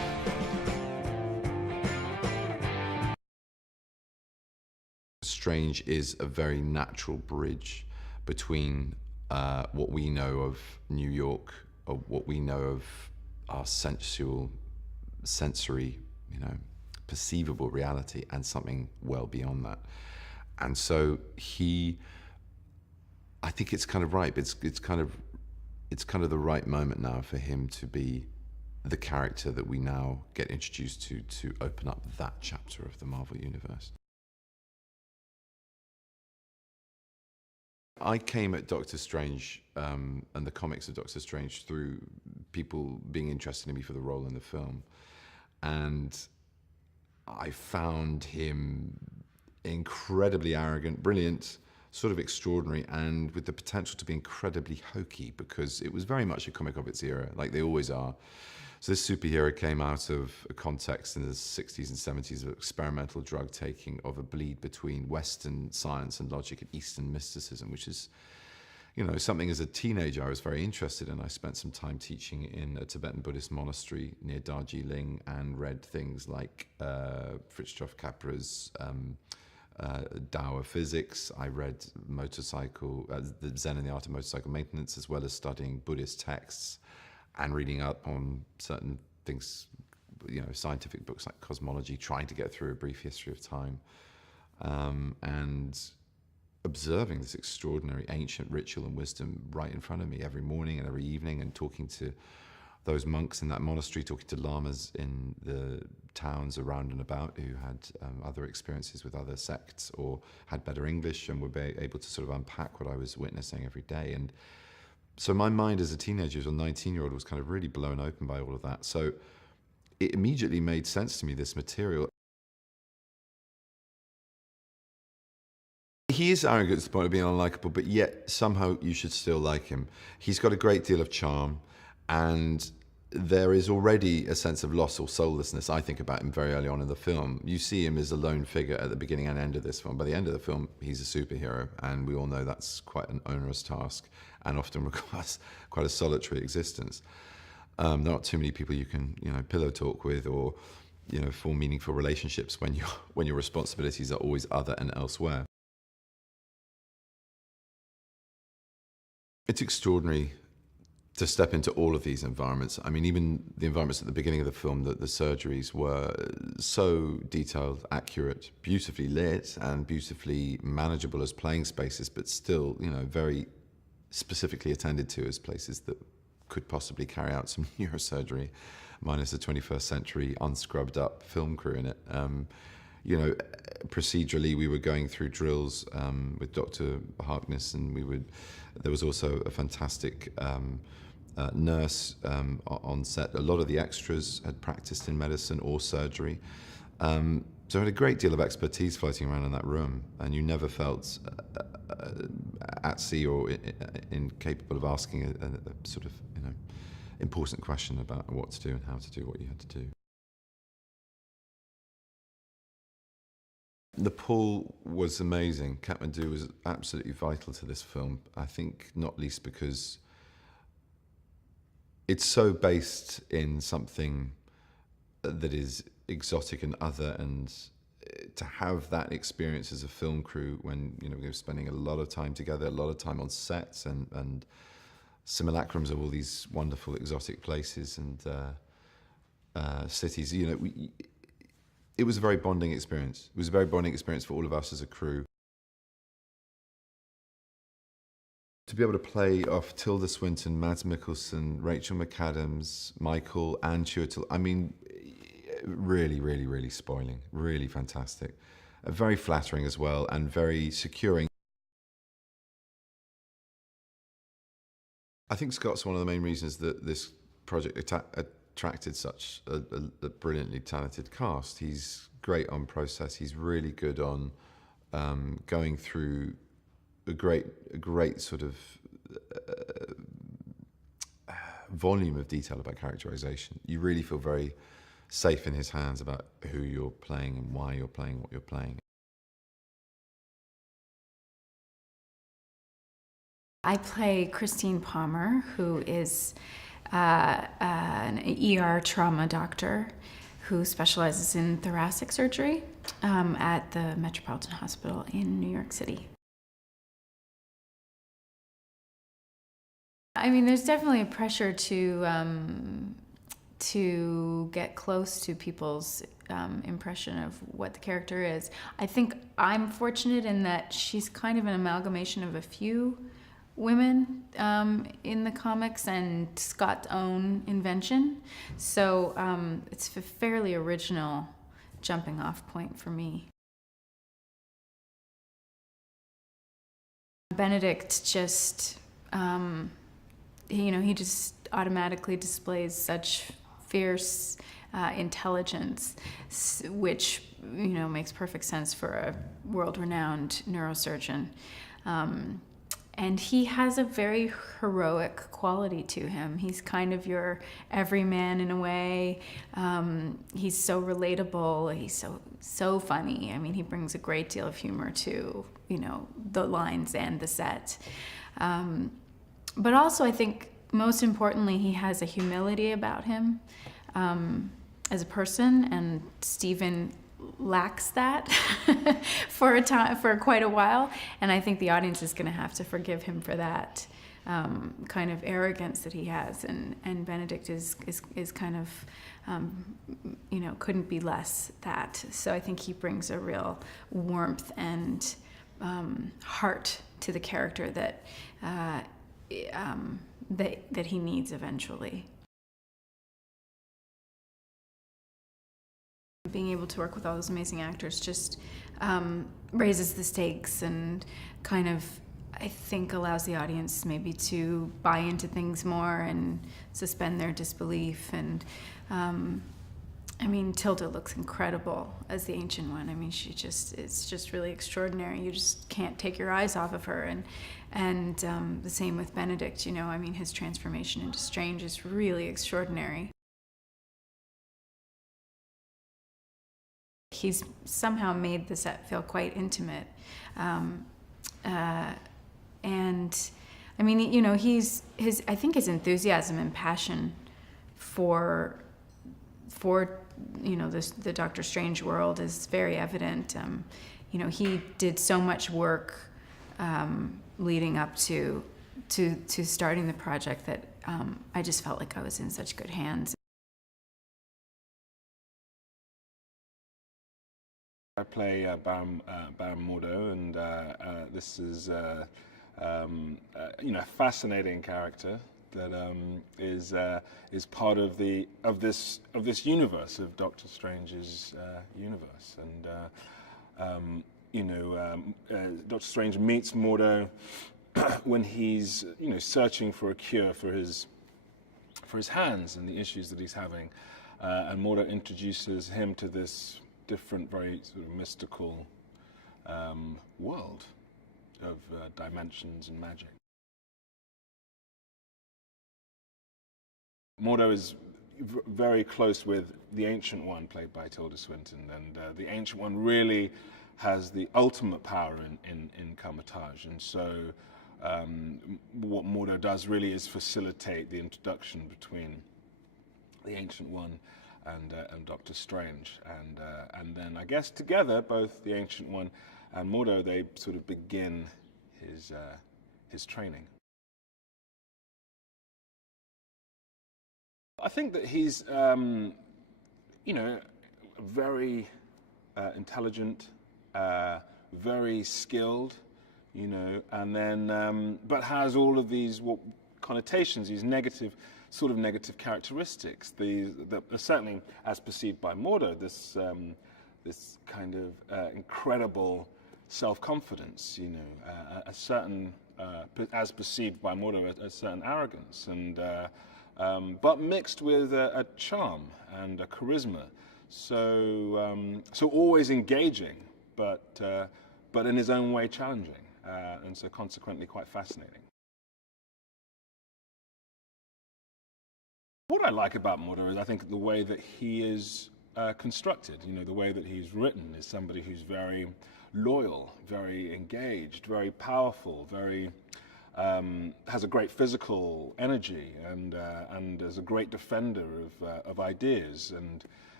Strange is a very natural bridge between what we know of New York, or what we know of our sensory, perceivable reality, and something well beyond that. And so I think it's kind of ripe. It's kind of the right moment now for him to be the character that we now get introduced to open up that chapter of the Marvel Universe. I came at Doctor Strange and the comics of Doctor Strange through people being interested in me for the role in the film. And I found him incredibly arrogant, brilliant, sort of extraordinary, and with the potential to be incredibly hokey, because it was very much a comic of its era, like they always are. So this superhero came out of a context in the 60s and 70s of experimental drug taking, of a bleed between Western science and logic and Eastern mysticism, which is, something as a teenager I was very interested in. I spent some time teaching in a Tibetan Buddhist monastery near Darjeeling and read things like Fritjof Capra's Tao of Physics. I read the Zen and the Art of Motorcycle Maintenance, as well as studying Buddhist texts and reading up on certain things, scientific books like cosmology, trying to get through a brief history of time, and observing this extraordinary ancient ritual and wisdom right in front of me every morning and every evening, and talking to those monks in that monastery, talking to lamas in the towns around and about who had other experiences with other sects or had better English and were able to sort of unpack what I was witnessing every day. And so my mind as a teenager, as a 19-year-old, was kind of really blown open by all of that. So it immediately made sense to me, this material. He is arrogant to the point of being unlikable, but yet somehow you should still like him. He's got a great deal of charm, and there is already a sense of loss or soullessness, I think, about him very early on in the film. You see him as a lone figure at the beginning and end of this film. By the end of the film, he's a superhero, and we all know that's quite an onerous task and often requires quite a solitary existence. There aren't too many people you can, pillow talk with or, form meaningful relationships when your responsibilities are always other and elsewhere. It's extraordinary to step into all of these environments. I mean, even the environments at the beginning of the film, the surgeries were so detailed, accurate, beautifully lit, and beautifully manageable as playing spaces, but still, very specifically attended to as places that could possibly carry out some neurosurgery, minus a 21st century unscrubbed up film crew in it. Procedurally, we were going through drills with Dr. Harkness, and there was also a fantastic nurse on set. A lot of the extras had practiced in medicine or surgery. So I had a great deal of expertise floating around in that room, and you never felt at sea or incapable of asking a sort of important question about what to do and how to do what you had to do. Nepal was amazing. Kathmandu was absolutely vital to this film. I think not least because it's so based in something that is exotic and other, and to have that experience as a film crew when we were spending a lot of time together, a lot of time on sets and simulacrums of all these wonderful exotic places and cities. It was a very bonding experience. It was a very bonding experience for all of us as a crew. To be able to play off Tilda Swinton, Mads Mikkelsen, Rachel McAdams, Michael, and Chiwetel, I mean, really, really, really spoiling. Really fantastic. Very flattering as well, and very securing. I think Scott's one of the main reasons that this project attracted such a brilliantly talented cast. He's great on process. He's really good on going through a great sort of volume of detail about characterization. You really feel very safe in his hands about who you're playing and why you're playing what you're playing. I play Christine Palmer, who is an ER trauma doctor who specializes in thoracic surgery at the Metropolitan Hospital in New York City. I mean, there's definitely a pressure to get close to people's impression of what the character is. I think I'm fortunate in that she's kind of an amalgamation of a few women in the comics and Scott's own invention. So it's a fairly original jumping off point for me. Benedict just, he just automatically displays such fierce intelligence, which, makes perfect sense for a world-renowned neurosurgeon. And he has a very heroic quality to him. He's kind of your everyman in a way. He's so relatable. He's so funny. I mean, he brings a great deal of humor to, the lines and the set. But also, I think, most importantly, he has a humility about him as a person, and Stephen lacks that for quite a while, and I think the audience is going to have to forgive him for that kind of arrogance that he has, and Benedict is kind of couldn't be less that. So I think he brings a real warmth and heart to the character that he needs eventually. Being able to work with all those amazing actors just raises the stakes and kind of, I think, allows the audience maybe to buy into things more and suspend their disbelief. And I mean, Tilda looks incredible as the Ancient One. I mean, it's just really extraordinary. You just can't take your eyes off of her. And the same with Benedict, I mean, his transformation into Strange is really extraordinary. He's somehow made the set feel quite intimate. And I mean, I think his enthusiasm and passion for the Doctor Strange world is very evident. He did so much work leading up to starting the project that I just felt like I was in such good hands. I play Baron Mordo, and this is a fascinating character that is part of this universe, of Doctor Strange's universe. And Doctor Strange meets Mordo when he's searching for a cure for his hands and the issues that he's having, and Mordo introduces him to this different, very sort of mystical world of dimensions and magic. Mordo is very close with the Ancient One, played by Tilda Swinton, and the Ancient One really has the ultimate power in Cumberbatch, and so what Mordo does really is facilitate the introduction between the Ancient One and Doctor Strange, and then I guess together, both the Ancient One and Mordo, they sort of begin his training. I think that he's very intelligent, very skilled, and then but has all of these connotations, these negative characteristics. That certainly, as perceived by Mordo, this kind of incredible self-confidence, a certain, as perceived by Mordo, a certain arrogance, and but mixed with a charm and a charisma. So always engaging, but in his own way challenging, and so consequently quite fascinating. What I like about Mordo is, I think, the way that he is constructed. The way that he's written is somebody who's very loyal, very engaged, very powerful, very has a great physical energy, and is a great defender of ideas,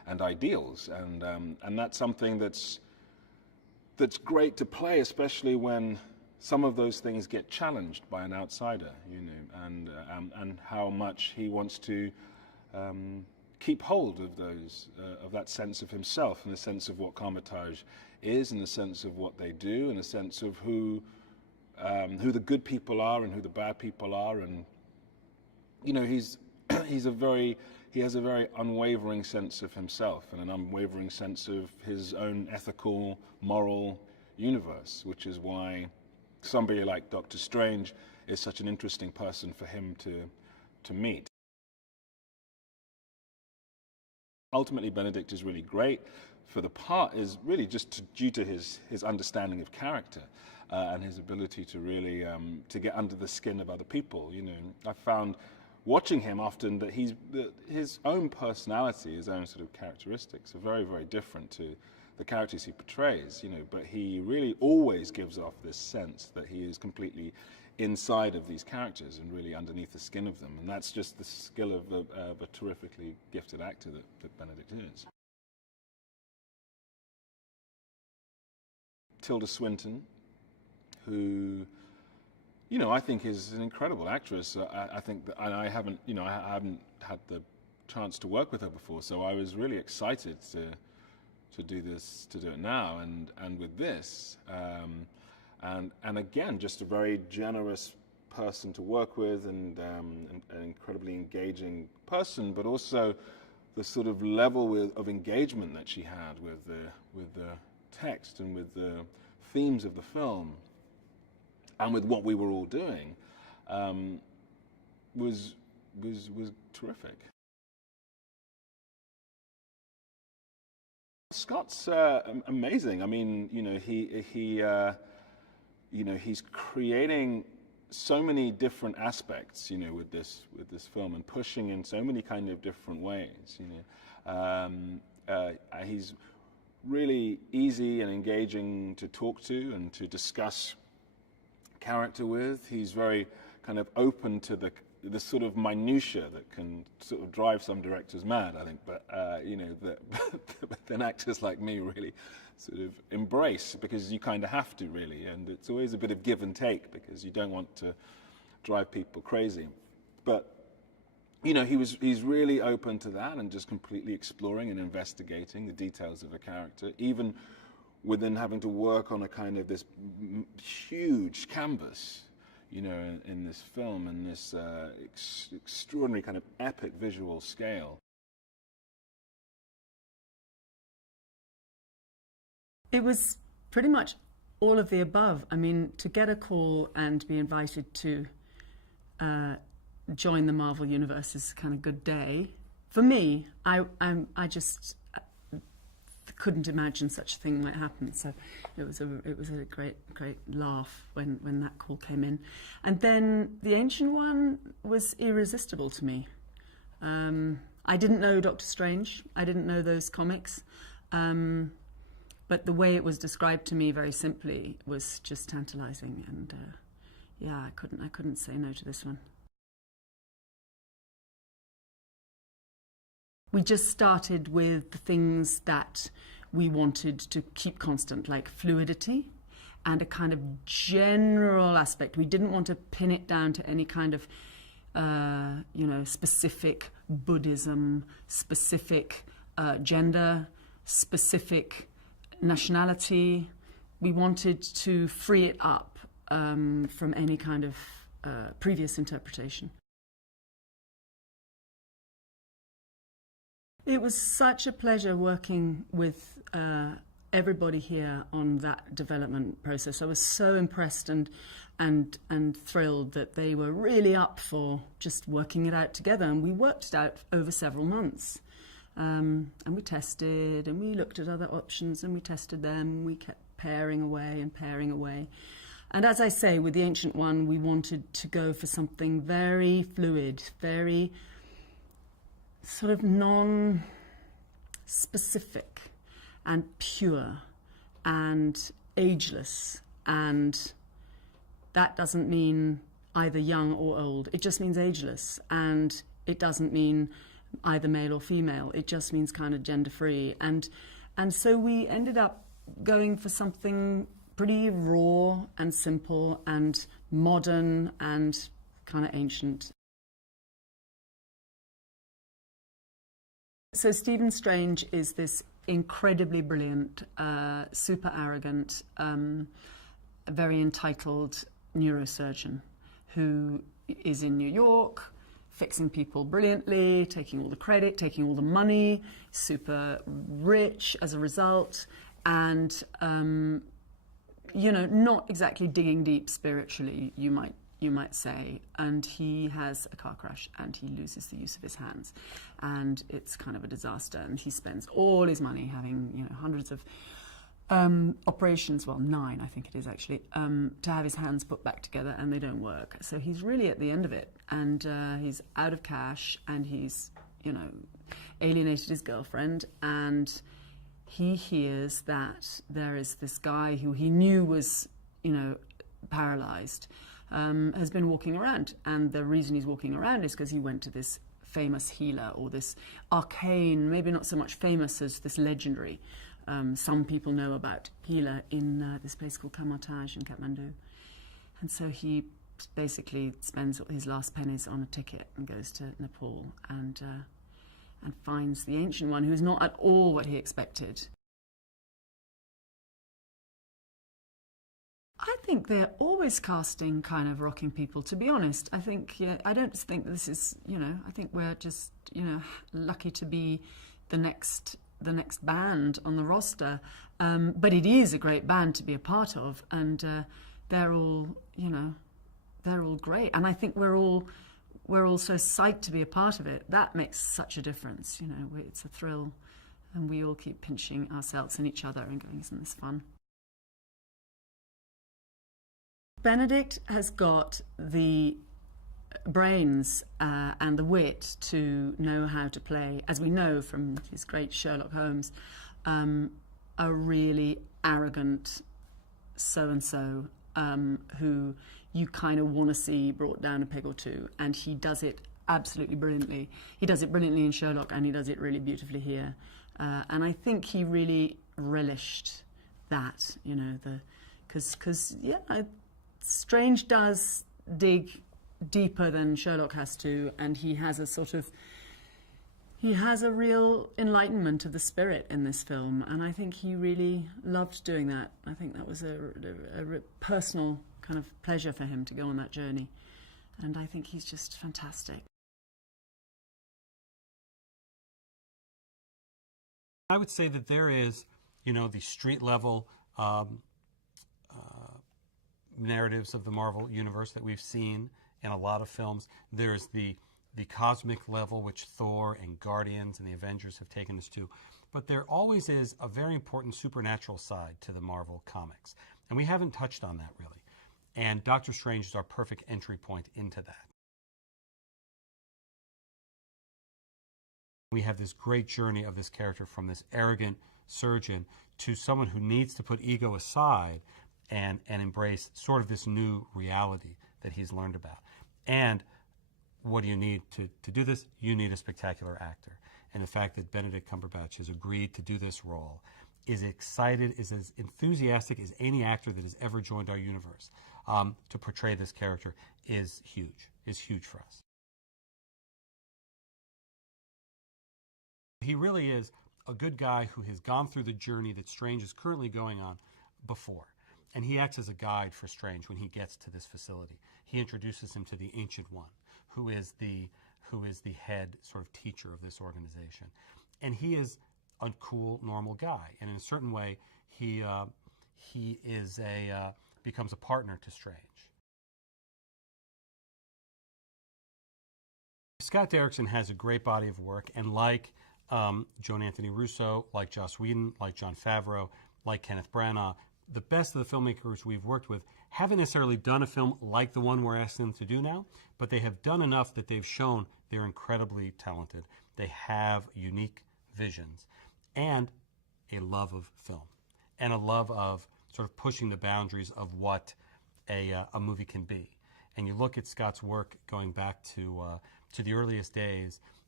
and ideals, and that's something that's great to play, especially when some of those things get challenged by an outsider, you know, and how much he wants to keep hold of those, of that sense of himself, and the sense of what Cumberbatch is, and the sense of what they do, and the sense of who the good people are and who the bad people are, and you know, he has a very unwavering sense of himself and an unwavering sense of his own ethical, moral universe, which is why somebody like Doctor Strange is such an interesting person for him to meet. Ultimately, Benedict is really great for the part, is really just due to his understanding of character and his ability to really to get under the skin of other people. You know, I found watching him often that his own personality, his own sort of characteristics are very, very different to the characters he portrays, you know, but he really always gives off this sense that he is completely inside of these characters and really underneath the skin of them. And that's just the skill of a terrifically gifted actor that Benedict is. Tilda Swinton, who, you know, I think is an incredible actress. I think that, and I haven't had the chance to work with her before, so I was really excited to do it now, and with this, and again, just a very generous person to work with, and an incredibly engaging person, but also the sort of level of engagement that she had with the text and with the themes of the film, and with what we were all doing, was terrific. Scott's amazing. I mean, you know, he's creating so many different aspects, you know, with this film, and pushing in so many kind of different ways. You know, he's really easy and engaging to talk to and to discuss character with. He's very kind of open to the sort of minutiae that can sort of drive some directors mad, I think, but you know, but then actors like me really sort of embrace, because you kind of have to really, and it's always a bit of give and take, because you don't want to drive people crazy. But you know, he's really open to that, and just completely exploring and investigating the details of a character, even within having to work on a kind of this huge canvas, you know, in this film, and this extraordinary kind of epic visual scale. It was pretty much all of the above. I mean, to get a call and be invited to join the Marvel Universe is a kind of good day. For me, I just couldn't imagine such a thing might happen. So it was a great laugh when that call came in. And then the Ancient One was irresistible to me. I didn't know Doctor Strange. I didn't know those comics. But the way it was described to me very simply was just tantalizing, and yeah, I couldn't say no to this one. We just started with the things that we wanted to keep constant, like fluidity and a kind of general aspect. We didn't want to pin it down to any kind of, you know, specific Buddhism, specific gender, specific nationality. We wanted to free it up from any kind of previous interpretation. It was such a pleasure working with everybody here on that development process. I was so impressed and thrilled that they were really up for just working it out together. And we worked it out over several months. And we tested, and we looked at other options, and we tested them. We kept pairing away and pairing away. And as I say, with the Ancient One, we wanted to go for something very fluid, very sort of non-specific and pure and ageless. And that doesn't mean either young or old. It just means ageless. And it doesn't mean either male or female. It just means kind of gender free. And so we ended up going for something pretty raw and simple and modern and kind of ancient. So Stephen Strange is this incredibly brilliant, super arrogant, very entitled neurosurgeon who is in New York, fixing people brilliantly, taking all the credit, taking all the money, super rich as a result, and you know, not exactly digging deep spiritually, you might say. And he has a car crash and he loses the use of his hands, and it's kind of a disaster. And he spends all his money having, you know, hundreds of operations, well, 9 I think it is actually, to have his hands put back together, and they don't work. So he's really at the end of it, and he's out of cash, and he's, you know, alienated his girlfriend, and he hears that there is this guy who he knew was, you know, paralyzed, has been walking around, and the reason he's walking around is because he went to this famous healer, or this arcane, maybe not so much famous as this legendary, some people know about healer in this place called Cumberbatch in Kathmandu. And so he basically spends his last pennies on a ticket and goes to Nepal and finds the Ancient One, who is not at all what he expected. I think they're always casting kind of rocking people, to be honest. I think, yeah, I don't think this is, you know, I think we're just, you know, lucky to be the next band on the roster. But it is a great band to be a part of, and they're all, you know, they're all great. And I think we're all so psyched to be a part of it. That makes such a difference, you know. It's a thrill, and we all keep pinching ourselves and each other and going, isn't this fun? Benedict has got the brains and the wit to know how to play, as we know from his great Sherlock Holmes, a really arrogant so-and-so who you kind of want to see brought down a peg or two, and he does it absolutely brilliantly. He does it brilliantly in Sherlock, and he does it really beautifully here. And I think he really relished that, you know, because yeah, Strange does dig deeper than Sherlock has to, and he has a real enlightenment of the spirit in this film, and I think he really loved doing that. I think that was a personal kind of pleasure for him to go on that journey, and I think he's just fantastic. I would say that there is, you know, the street level narratives of the Marvel universe that we've seen in a lot of films. There's the cosmic level, which Thor and Guardians and the Avengers have taken us to. But there always is a very important supernatural side to the Marvel comics. And we haven't touched on that, really. And Doctor Strange is our perfect entry point into that. We have this great journey of this character from this arrogant surgeon to someone who needs to put ego aside and embrace sort of this new reality that he's learned about. And what do you need to do this? You need a spectacular actor. And the fact that Benedict Cumberbatch has agreed to do this role, is excited, is as enthusiastic as any actor that has ever joined our universe to portray this character is huge for us. He really is a good guy who has gone through the journey that Strange is currently going on before. And he acts as a guide for Strange when he gets to this facility. He introduces him to the Ancient One, who is the head sort of teacher of this organization. And he is a cool, normal guy. And in a certain way, he is becomes a partner to Strange. Scott Derrickson has a great body of work, and like Joan Anthony Russo, like Joss Whedon, like Jon Favreau, like Kenneth Branagh, the best of the filmmakers we've worked with haven't necessarily done a film like the one we're asking them to do now, but they have done enough that they've shown they're incredibly talented. They have unique visions and a love of film and a love of sort of pushing the boundaries of what a movie can be. And you look at Scott's work going back to the earliest days,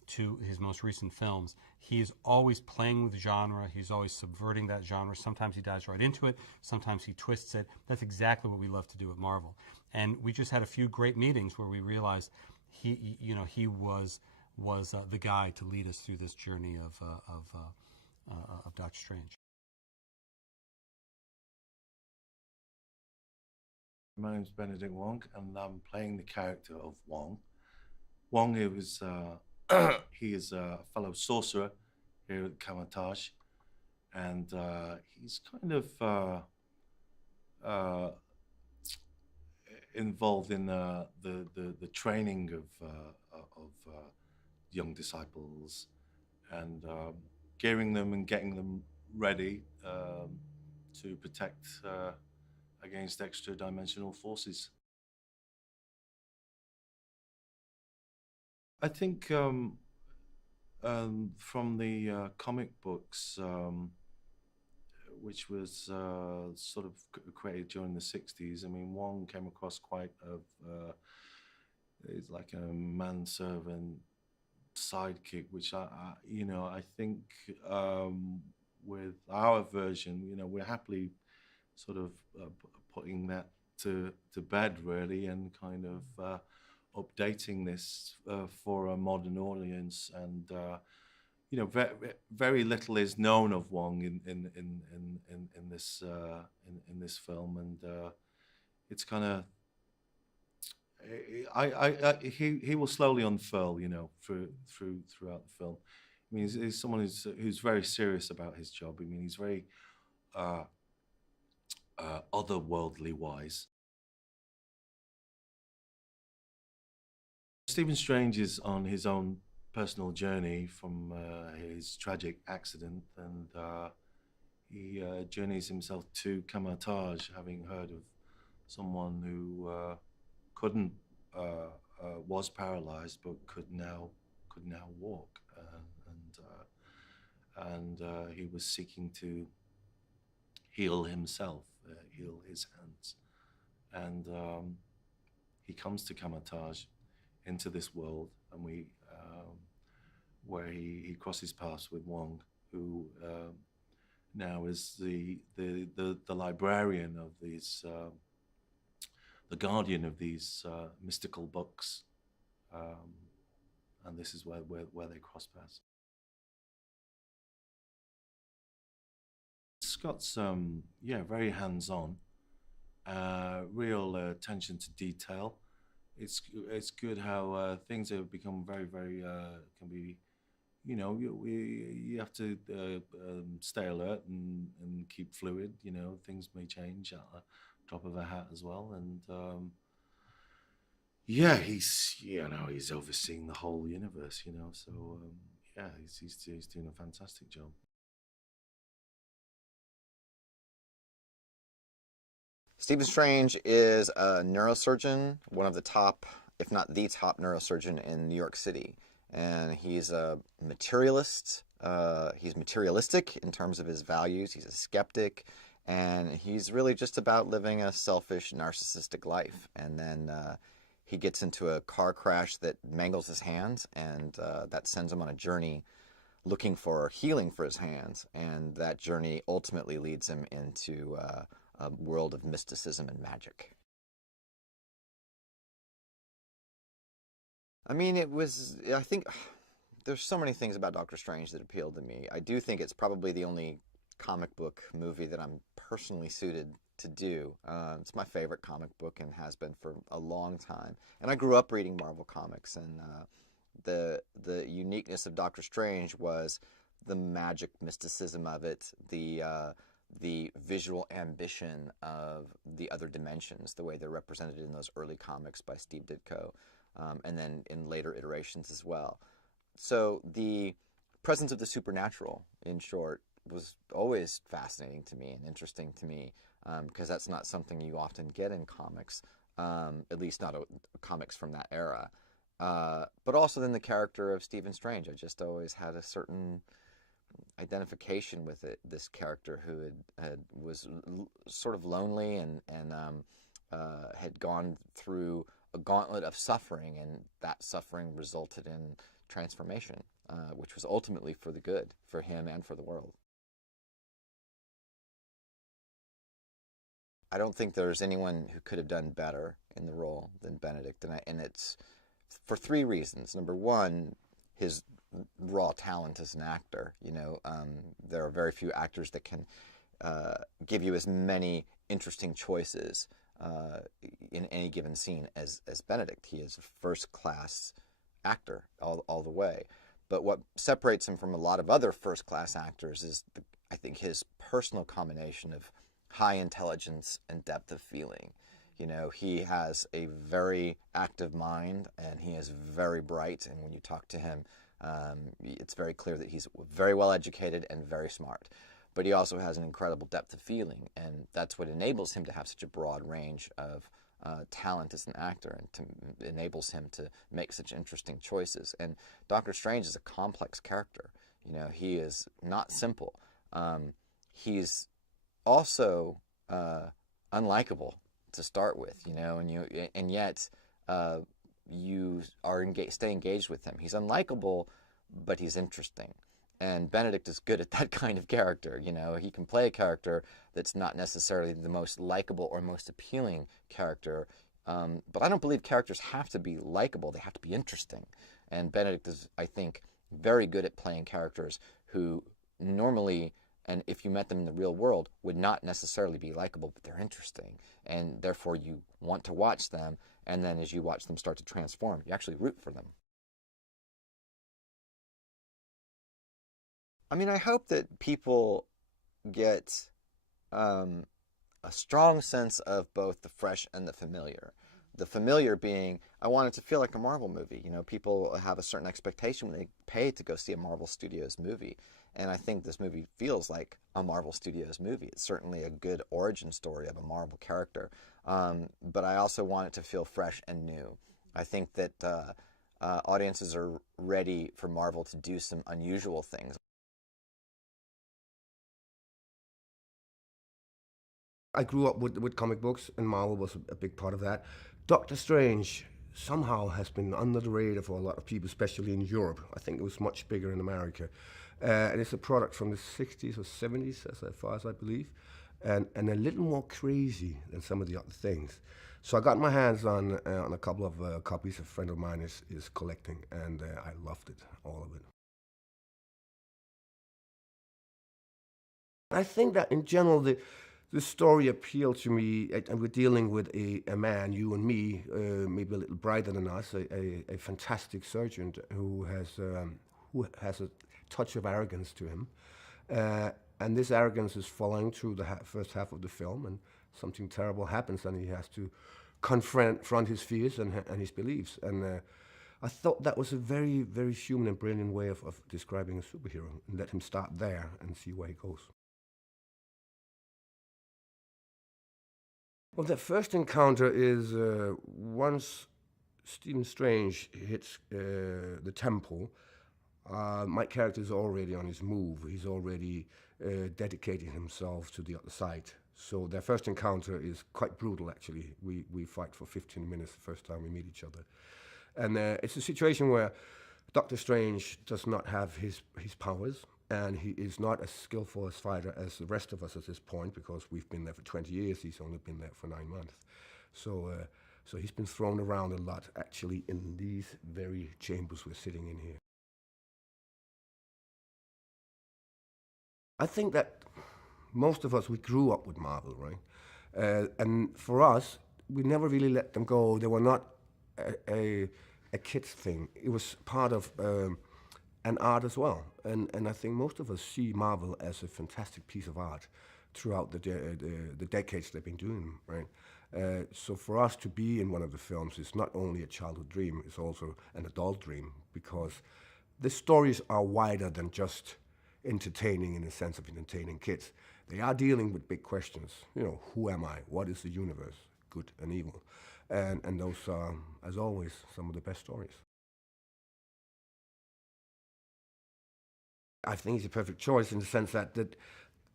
to his most recent films, he's always playing with genre. He's always subverting that genre. Sometimes he dives right into it. Sometimes he twists it. That's exactly what we love to do at Marvel. And we just had a few great meetings where we realized he was the guy to lead us through this journey of Doctor Strange. My name's Benedict Wong, and I'm playing the character of Wong. Wong he is a fellow sorcerer here at Cumberbatch, and he's kind of involved in the training of young disciples, and gearing them and getting them ready to protect against extra-dimensional forces. I think from the comic books, which was sort of created during the 60s, I mean, Wong came across quite it's like a manservant sidekick, which I think with our version, we're happily sort of putting that to bed, really, and kind of updating this for a modern audience. And very little is known of Wong in this film, and it's kind of he will slowly unfurl, throughout the film. I mean, he's someone who's very serious about his job. I mean, he's very otherworldly wise. Stephen Strange is on his own personal journey from his tragic accident, and he journeys himself to Cumberbatch, having heard of someone who was paralyzed but could now walk, and he was seeking to heal himself, heal his hands, and he comes to Cumberbatch, into this world, and where he crosses paths with Wong, who now is the librarian of these, the guardian of these mystical books, and this is where they cross paths. Scott's very hands-on, real attention to detail. It's good how things have become very can be, you have to stay alert and keep fluid. Things may change at the drop of a hat as well, and he's overseeing the whole universe, so he's doing a fantastic job. Stephen Strange is a neurosurgeon, one of the top, if not the top neurosurgeon in New York City. And he's a materialist. He's materialistic in terms of his values. He's a skeptic. And he's really just about living a selfish, narcissistic life. And then he gets into a car crash that mangles his hands, and that sends him on a journey looking for healing for his hands. And that journey ultimately leads him into a world of mysticism and magic. I mean, I think there's so many things about Doctor Strange that appealed to me. I do think it's probably the only comic book movie that I'm personally suited to do. It's my favorite comic book and has been for a long time. And I grew up reading Marvel Comics, and the uniqueness of Doctor Strange was the magic mysticism of it, the visual ambition of the other dimensions, the way they're represented in those early comics by Steve Ditko, and then in later iterations as well. So the presence of the supernatural, in short, was always fascinating to me and interesting to me, because that's not something you often get in comics, at least not comics from that era. But also then the character of Stephen Strange. I just always had a certain identification with it. This character who was sort of lonely and had gone through a gauntlet of suffering, and that suffering resulted in transformation, which was ultimately for the good, for him and for the world. I don't think there's anyone who could have done better in the role than Benedict, and it's for three reasons. Number one, his raw talent as an actor. There are very few actors that can give you as many interesting choices in any given scene as Benedict. He is a first-class actor all the way. But what separates him from a lot of other first-class actors is, I think, his personal combination of high intelligence and depth of feeling. He has a very active mind, and he is very bright, and when you talk to him, it's very clear that he's very well educated and very smart. But he also has an incredible depth of feeling, and that's what enables him to have such a broad range of talent as an actor, and enables him to make such interesting choices. And Doctor Strange is a complex character. He is not simple. He's also unlikable to start with, and yet you stay engaged with him. He's unlikable, but he's interesting. And Benedict is good at that kind of character. He can play a character that's not necessarily the most likable or most appealing character. But I don't believe characters have to be likable. They have to be interesting. And Benedict is, I think, very good at playing characters who normally, and if you met them in the real world, would not necessarily be likable, but they're interesting. And therefore you want to watch them, and then as you watch them start to transform, you actually root for them. I hope that people get a strong sense of both the fresh and the familiar. The familiar being, I want it to feel like a Marvel movie. People have a certain expectation when they pay to go see a Marvel Studios movie. And I think this movie feels like a Marvel Studios movie. It's certainly a good origin story of a Marvel character. But I also want it to feel fresh and new. I think that audiences are ready for Marvel to do some unusual things. I grew up with comic books, and Marvel was a big part of that. Doctor Strange somehow has been under the radar for a lot of people, especially in Europe. I think it was much bigger in America. And it's a product from the 60s or 70s, as far as I believe, and a little more crazy than some of the other things. So I got my hands on a couple of copies a friend of mine is collecting, and I loved it, all of it. I think that in general, the story appealed to me, and we're dealing with a man, you and me, maybe a little brighter than us, a fantastic surgeon who has a touch of arrogance to him. And this arrogance is following through the first half of the film, and something terrible happens, and he has to confront his fears and his beliefs. And I thought that was a very, very human and brilliant way of describing a superhero, and let him start there and see where he goes. Well, that first encounter is once Stephen Strange hits the temple, my character is already on his move. He's already dedicating himself to the other side. So their first encounter is quite brutal, actually. We fight for 15 minutes the first time we meet each other. And it's a situation where Doctor Strange does not have his powers, and he is not as skillful a fighter as the rest of us at this point, because we've been there for 20 years. He's only been there for 9 months. So he's been thrown around a lot, actually, in these very chambers we're sitting in here. I think that most of us, we grew up with Marvel, right? And for us, we never really let them go. They were not a kid's thing. It was part of an art as well. And I think most of us see Marvel as a fantastic piece of art throughout the decades they've been doing, right? So for us to be in one of the films is not only a childhood dream, it's also an adult dream, because the stories are wider than just entertaining in the sense of entertaining kids. They are dealing with big questions. Who am I? What is the universe? Good and evil. And those are, as always, some of the best stories. I think it's a perfect choice in the sense that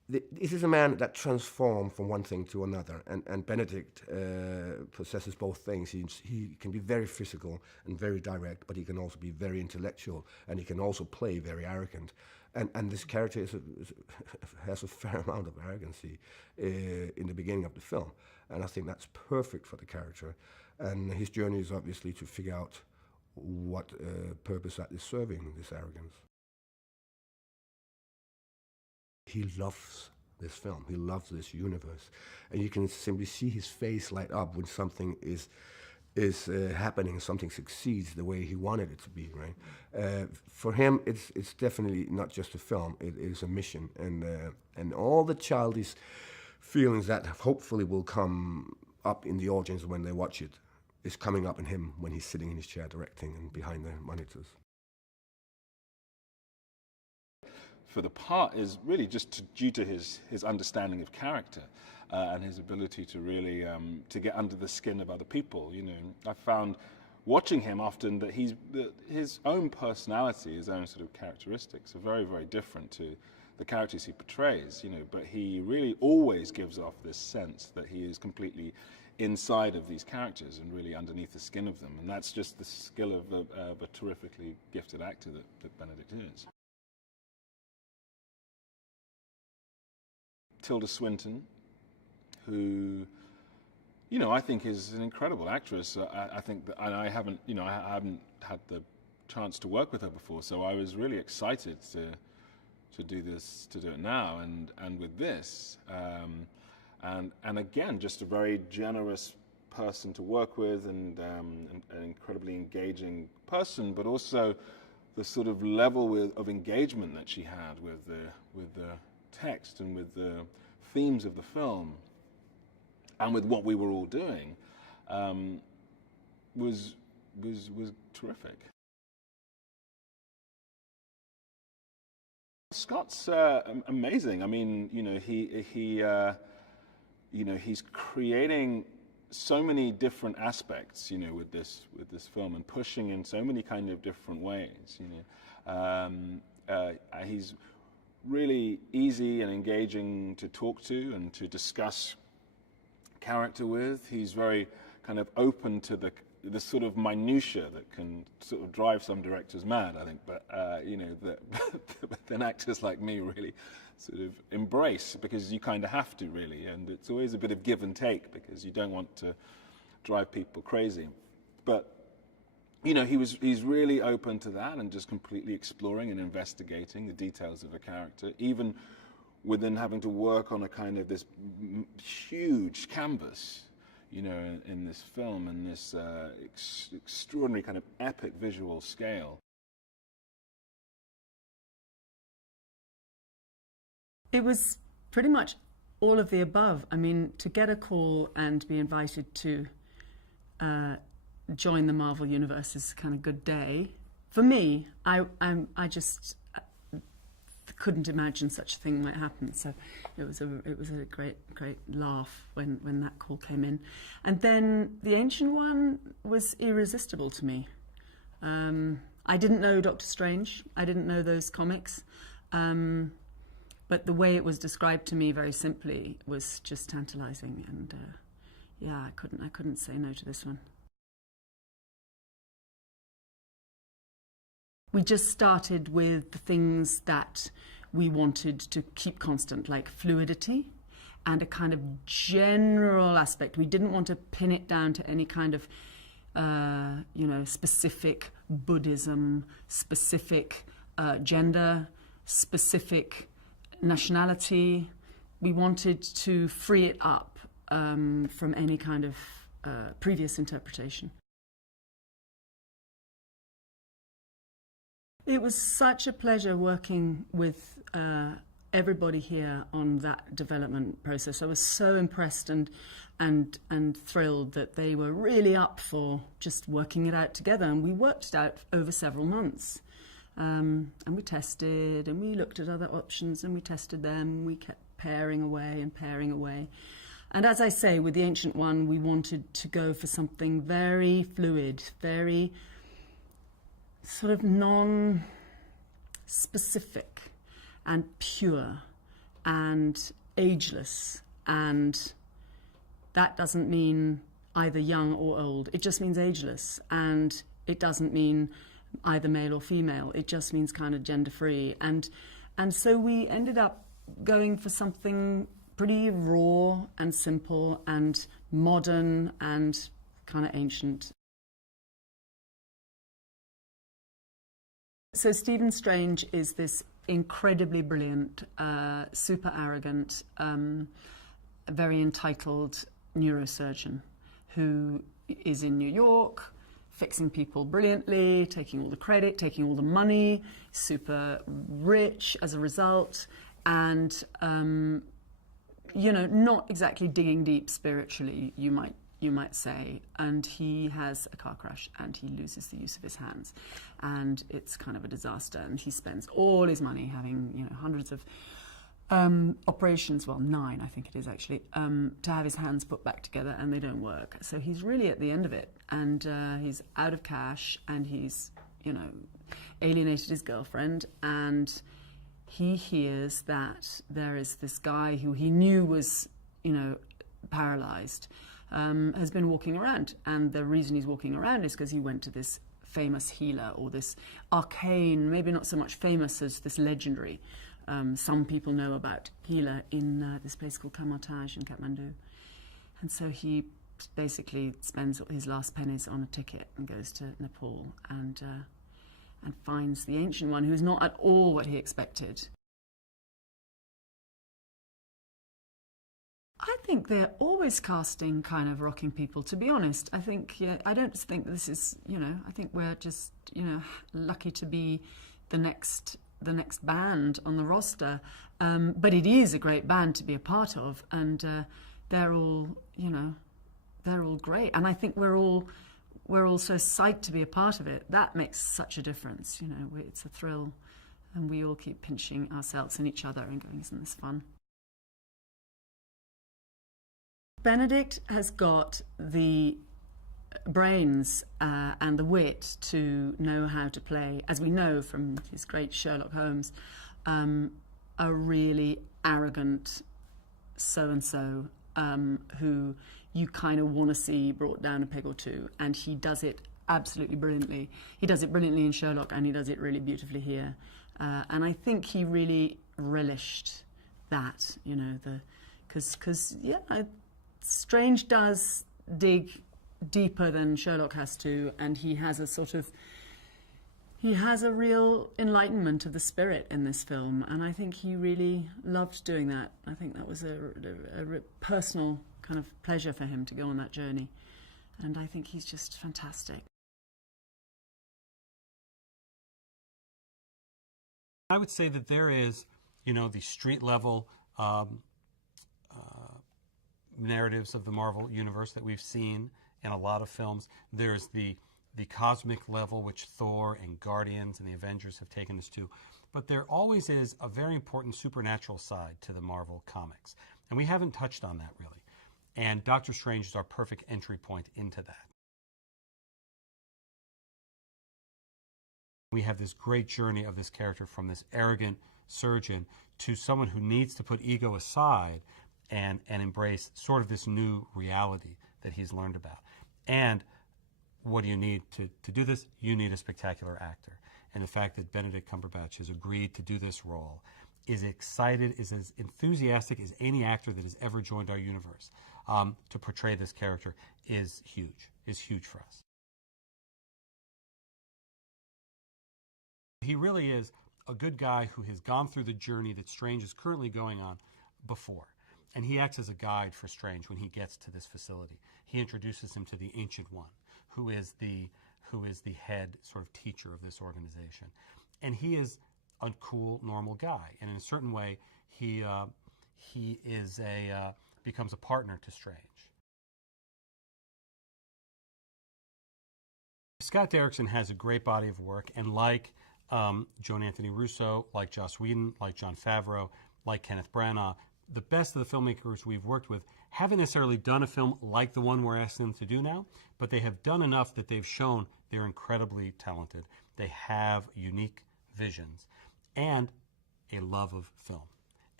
this is a man that transformed from one thing to another, and Benedict possesses both things. He can be very physical and very direct, but he can also be very intellectual, and he can also play very arrogant. And this character has a fair amount of arrogancy in the beginning of the film, and I think that's perfect for the character. And his journey is obviously to figure out what purpose that is serving, this arrogance. He loves this film. He loves this universe, and you can simply see his face light up when something is happening, something succeeds the way he wanted it to be. Right? For him, it's definitely not just a film. It is a mission, and all the childish feelings that hopefully will come up in the audience when they watch it is coming up in him when he's sitting in his chair directing and behind the monitors. For the part is really just due to his understanding of character and his ability to really to get under the skin of other people. You know, I found watching him often that his own personality, his own sort of characteristics are very, very different to the characters he portrays. You know, but he really always gives off this sense that he is completely inside of these characters and really underneath the skin of them, and that's just the skill of a terrifically gifted actor that Benedict is. Tilda Swinton, who, you know, I think is an incredible actress. I think that, and I haven't had the chance to work with her before, so I was really excited to do it now, and with this, and again, just a very generous person to work with, and an incredibly engaging person, but also the sort of level of engagement that she had with the text and with the themes of the film and with what we were all doing was terrific. Scott's amazing. I mean, you know, he's creating so many different aspects, you know, with this film, and pushing in so many kind of different ways. You know, he's really easy and engaging to talk to and to discuss character with. He's very kind of open to the sort of minutiae that can sort of drive some directors mad, I think, but you know, that then actors like me really sort of embrace, because you kind of have to, really, and it's always a bit of give and take because you don't want to drive people crazy. But you know, he's really open to that and just completely exploring and investigating the details of a character, even within having to work on a kind of this huge canvas, you know, in this film, and this extraordinary kind of epic visual scale. It was pretty much all of the above. I mean, to get a call and be invited to join the Marvel Universe is a kind of good day. For me, I just couldn't imagine such a thing might happen. So it was a great laugh when that call came in. And then the Ancient One was irresistible to me. I didn't know Doctor Strange. I didn't know those comics. But the way it was described to me very simply was just tantalizing, and yeah, I couldn't say no to this one. We just started with the things that we wanted to keep constant, like fluidity and a kind of general aspect. We didn't want to pin it down to any kind of, you know, specific Buddhism, specific gender, specific nationality. We wanted to free it up from any kind of previous interpretation. It was such a pleasure working with everybody here on that development process. I was so impressed and thrilled that they were really up for just working it out together. And we worked it out over several months. And we tested, and we looked at other options, and we tested them. We kept pairing away and pairing away. And as I say, with the Ancient One, we wanted to go for something very fluid, very sort of non-specific and pure, and ageless, and that doesn't mean either young or old. It just means ageless, and it doesn't mean either male or female. It just means kind of gender-free. And so we ended up going for something pretty raw and simple and modern and kind of ancient. So Stephen Strange is this incredibly brilliant, super arrogant, very entitled neurosurgeon who is in New York, fixing people brilliantly, taking all the credit, taking all the money, super rich as a result, and not exactly digging deep spiritually, you might say. And he has a car crash and he loses the use of his hands, and it's kind of a disaster. And he spends all his money having hundreds of operations, well, 9 I think it is actually, to have his hands put back together, and they don't work. So he's really at the end of it, and he's out of cash, and he's alienated his girlfriend, and he hears that there is this guy who he knew was paralyzed, has been walking around, and the reason he's walking around is because he went to this famous healer, or this arcane, maybe not so much famous as this legendary. Some people know about healer in this place called Cumberbatch in Kathmandu. And so he basically spends his last pennies on a ticket and goes to Nepal and finds the Ancient One, who's not at all what he expected. I think they're always casting kind of rocking people, to be honest. I think, I don't think this is, I think we're just, lucky to be the next band on the roster. But it is a great band to be a part of, and they're all great. And I think we're all so psyched to be a part of it. That makes such a difference. It's a thrill, and we all keep pinching ourselves and each other and going, isn't this fun? Benedict has got the brains and the wit to know how to play, as we know from his great Sherlock Holmes, a really arrogant so-and-so who you kind of want to see brought down a peg or two, and he does it absolutely brilliantly. He does it brilliantly in Sherlock, and he does it really beautifully here. And I think he really relished that, because Strange does dig deeper than Sherlock has to, and he has a real enlightenment of the spirit in this film, and I think he really loved doing that. I think that was a personal kind of pleasure for him to go on that journey, and I think he's just fantastic. I would say that there is, the street level narratives of the Marvel Universe that we've seen in a lot of films. There's the cosmic level, which Thor and Guardians and the Avengers have taken us to. But there always is a very important supernatural side to the Marvel comics. And we haven't touched on that, really. And Doctor Strange is our perfect entry point into that. We have this great journey of this character from this arrogant surgeon to someone who needs to put ego aside and embrace sort of this new reality that he's learned about. And what do you need to do this? You need a spectacular actor. And the fact that Benedict Cumberbatch has agreed to do this role, is excited, is as enthusiastic as any actor that has ever joined our universe to portray this character is huge for us. He really is a good guy who has gone through the journey that Strange is currently going on before. And he acts as a guide for Strange when he gets to this facility. He introduces him to the Ancient One, who is the head sort of teacher of this organization. And he is a cool, normal guy. And in a certain way, he is becomes a partner to Strange. Scott Derrickson has a great body of work, and like Joan Anthony Russo, like Joss Whedon, like Jon Favreau, like Kenneth Branagh, the best of the filmmakers we've worked with haven't necessarily done a film like the one we're asking them to do now, but they have done enough that they've shown they're incredibly talented. They have unique visions and a love of film.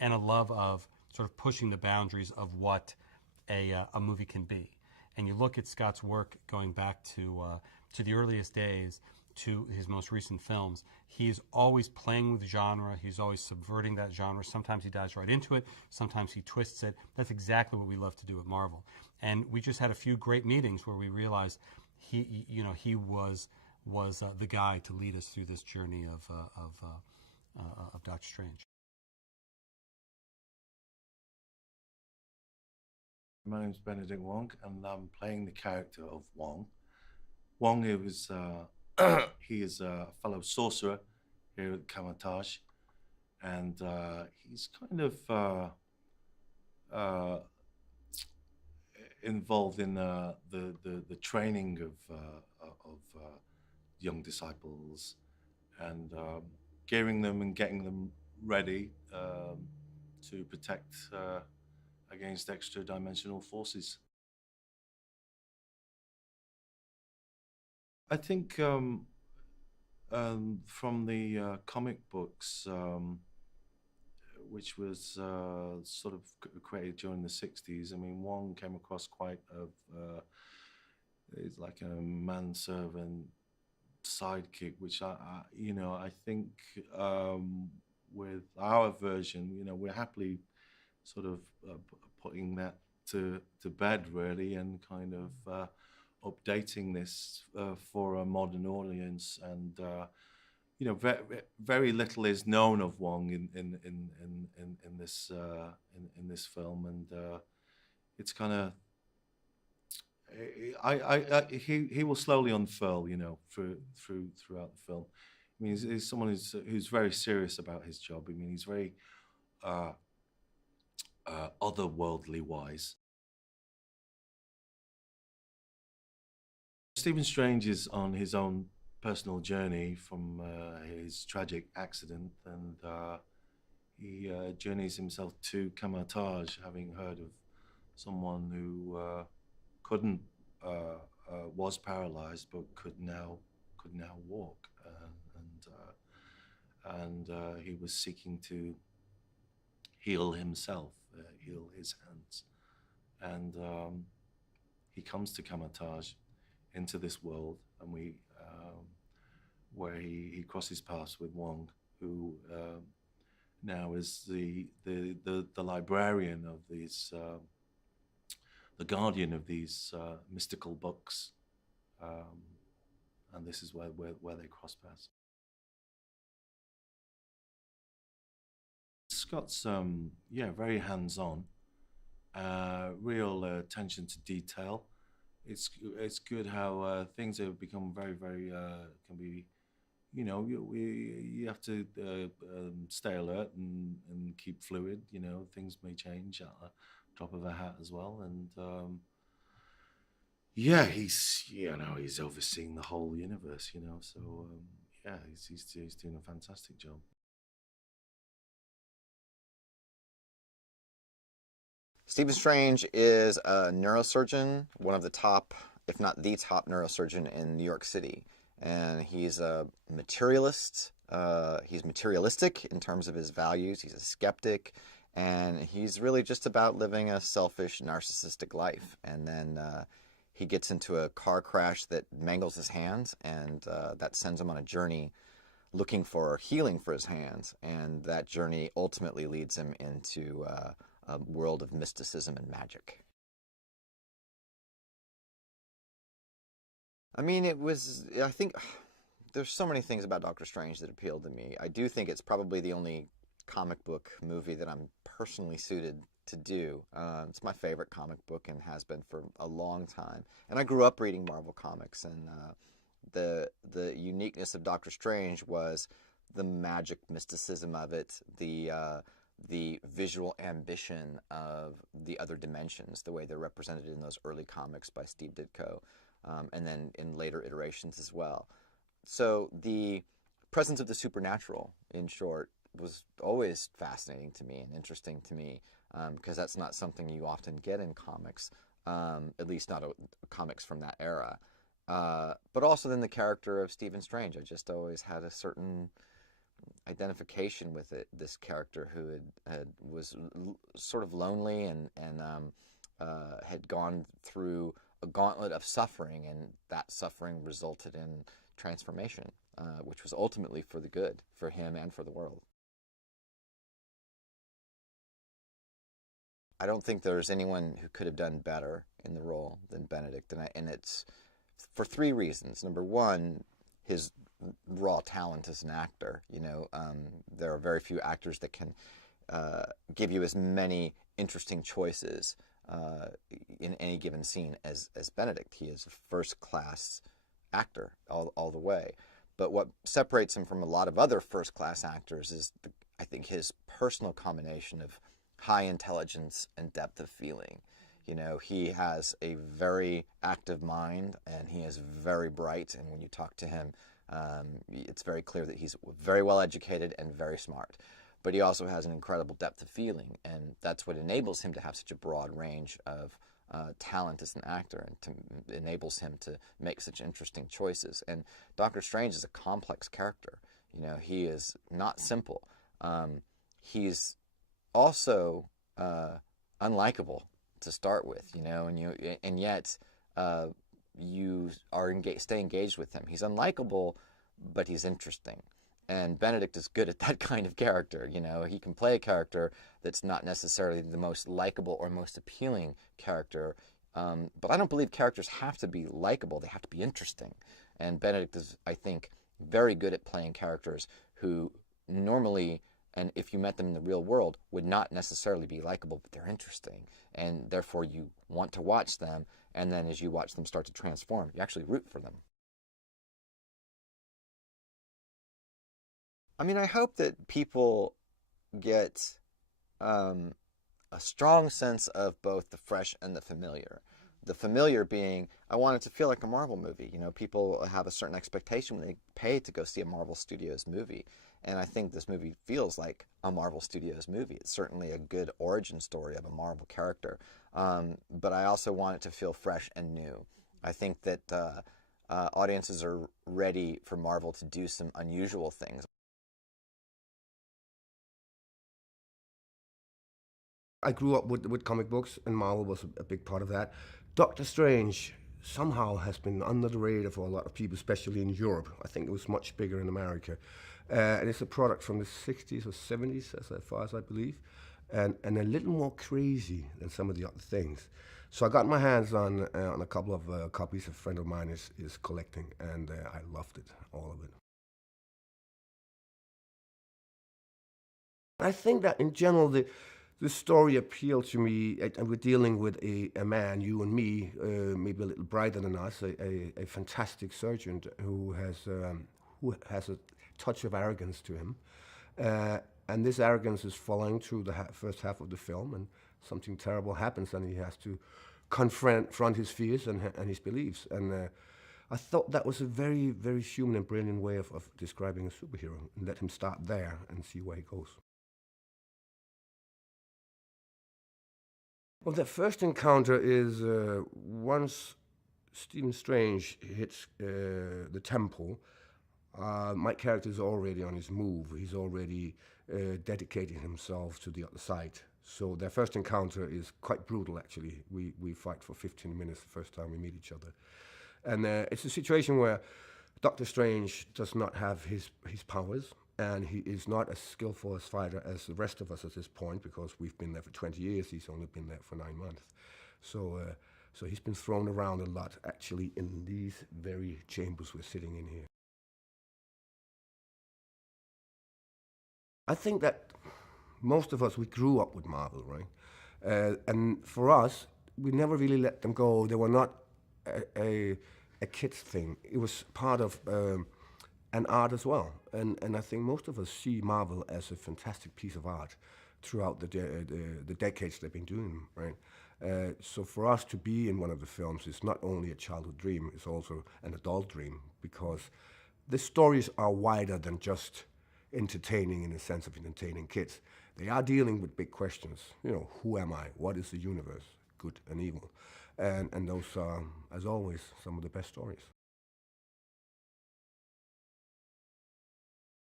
and a love of sort of pushing the boundaries of what a movie can be. And you look at Scott's work going back to the earliest days, to his most recent films, he's always playing with genre. He's always subverting that genre. Sometimes he dives right into it. Sometimes he twists it. That's exactly what we love to do at Marvel. And we just had a few great meetings where we realized he was the guy to lead us through this journey of Doctor Strange. My name's Benedict Wong, and I'm playing the character of Wong. Wong he is a fellow sorcerer here at Cumberbatch, and he's kind of involved in the training of young disciples, and gearing them and getting them ready to protect against extra-dimensional forces. I think from the comic books, which was sort of created during the 60s, I mean, Wong came across quite it's like a manservant sidekick, which I think with our version, we're happily sort of putting that to bed, really, and kind of updating this for a modern audience. And very little is known of Wong in this film, and it's kind of he will slowly unfurl, throughout the film. I mean, he's someone who's very serious about his job. I mean, he's very otherworldly wise. Stephen Strange is on his own personal journey from his tragic accident, and he journeys himself to Cumberbatch, having heard of someone who was paralyzed but could now walk, and he was seeking to heal himself, heal his hands, and he comes to Cumberbatch, into this world, and where he crosses paths with Wong, who now is the librarian of these, the guardian of these mystical books, and this is where they cross paths. Scott's very hands-on, real attention to detail. It's good how things have become very can be, you have to stay alert and keep fluid. Things may change at a drop of a hat as well, and he's overseeing the whole universe, so he's doing a fantastic job. Stephen Strange is a neurosurgeon, one of the top, if not the top neurosurgeon in New York City. And he's a materialist. He's materialistic in terms of his values. He's a skeptic. And he's really just about living a selfish, narcissistic life. And then he gets into a car crash that mangles his hands, and that sends him on a journey looking for healing for his hands. And that journey ultimately leads him into a world of mysticism and magic. I mean, I think there's so many things about Doctor Strange that appealed to me. I do think it's probably the only comic book movie that I'm personally suited to do. It's my favorite comic book and has been for a long time. And I grew up reading Marvel comics, and the uniqueness of Doctor Strange was the magic mysticism of it, the visual ambition of the other dimensions, the way they're represented in those early comics by Steve Ditko, and then in later iterations as well. So the presence of the supernatural, in short, was always fascinating to me and interesting to me, because that's not something you often get in comics, at least not comics from that era. But also then the character of Stephen Strange, I just always had a certain identification with this character who was sort of lonely and had gone through a gauntlet of suffering, and that suffering resulted in transformation, which was ultimately for the good, for him and for the world. I don't think there's anyone who could have done better in the role than Benedict, and it's for three reasons. Number one, his raw talent as an actor. There are very few actors that can give you as many interesting choices in any given scene as Benedict. He is a first-class actor all the way. But what separates him from a lot of other first-class actors is, I think, his personal combination of high intelligence and depth of feeling. He has a very active mind, and he is very bright, and when you talk to him, it's very clear that he's very well educated and very smart. But he also has an incredible depth of feeling, and that's what enables him to have such a broad range of talent as an actor, and enables him to make such interesting choices. And Doctor Strange is a complex character. He is not simple. He's also unlikable to start with, and yet you stay engaged with him. He's unlikable, but he's interesting. And Benedict is good at that kind of character. He can play a character that's not necessarily the most likable or most appealing character, but I don't believe characters have to be likable. They have to be interesting. And Benedict is, I think, very good at playing characters who normally, and if you met them in the real world, would not necessarily be likable, but they're interesting. And therefore you want to watch them, and then as you watch them start to transform, you actually root for them. I hope that people get a strong sense of both the fresh and the familiar. The familiar being, I want it to feel like a Marvel movie. People have a certain expectation when they pay to go see a Marvel Studios movie. And I think this movie feels like a Marvel Studios movie. It's certainly a good origin story of a Marvel character. But I also want it to feel fresh and new. I think that audiences are ready for Marvel to do some unusual things. I grew up with comic books, and Marvel was a big part of that. Doctor Strange somehow has been under the radar for a lot of people, especially in Europe. I think it was much bigger in America. And it's a product from the 60s or 70s, as far as I believe, and a little more crazy than some of the other things. So I got my hands on a couple of copies a friend of mine is collecting, and I loved it, all of it. I think that in general, the story appealed to me, and we're dealing with a man, you and me, maybe a little brighter than us, a fantastic surgeon who has a touch of arrogance to him. And this arrogance is following through the first half of the film, and something terrible happens, and he has to confront his fears and his beliefs. And I thought that was a very, very human and brilliant way of describing a superhero, and let him start there and see where he goes. Well, the first encounter is once Stephen Strange hits the temple, my character is already on his move. He's already dedicating himself to the other side. So their first encounter is quite brutal, actually. We fight for 15 minutes the first time we meet each other. And it's a situation where Doctor Strange does not have his powers, and he is not as skillful a fighter as the rest of us at this point, because we've been there for 20 years. He's only been there for 9 months. So he's been thrown around a lot, actually, in these very chambers we're sitting in here. I think that most of us, we grew up with Marvel, right? And for us, we never really let them go. They were not a kid's thing. It was part of an art as well. And I think most of us see Marvel as a fantastic piece of art throughout the decades they've been doing, right? So for us to be in one of the films is not only a childhood dream, it's also an adult dream, because the stories are wider than just entertaining in the sense of entertaining kids. They are dealing with big questions. Who am I? What is the universe? Good and evil. And those are, as always, some of the best stories.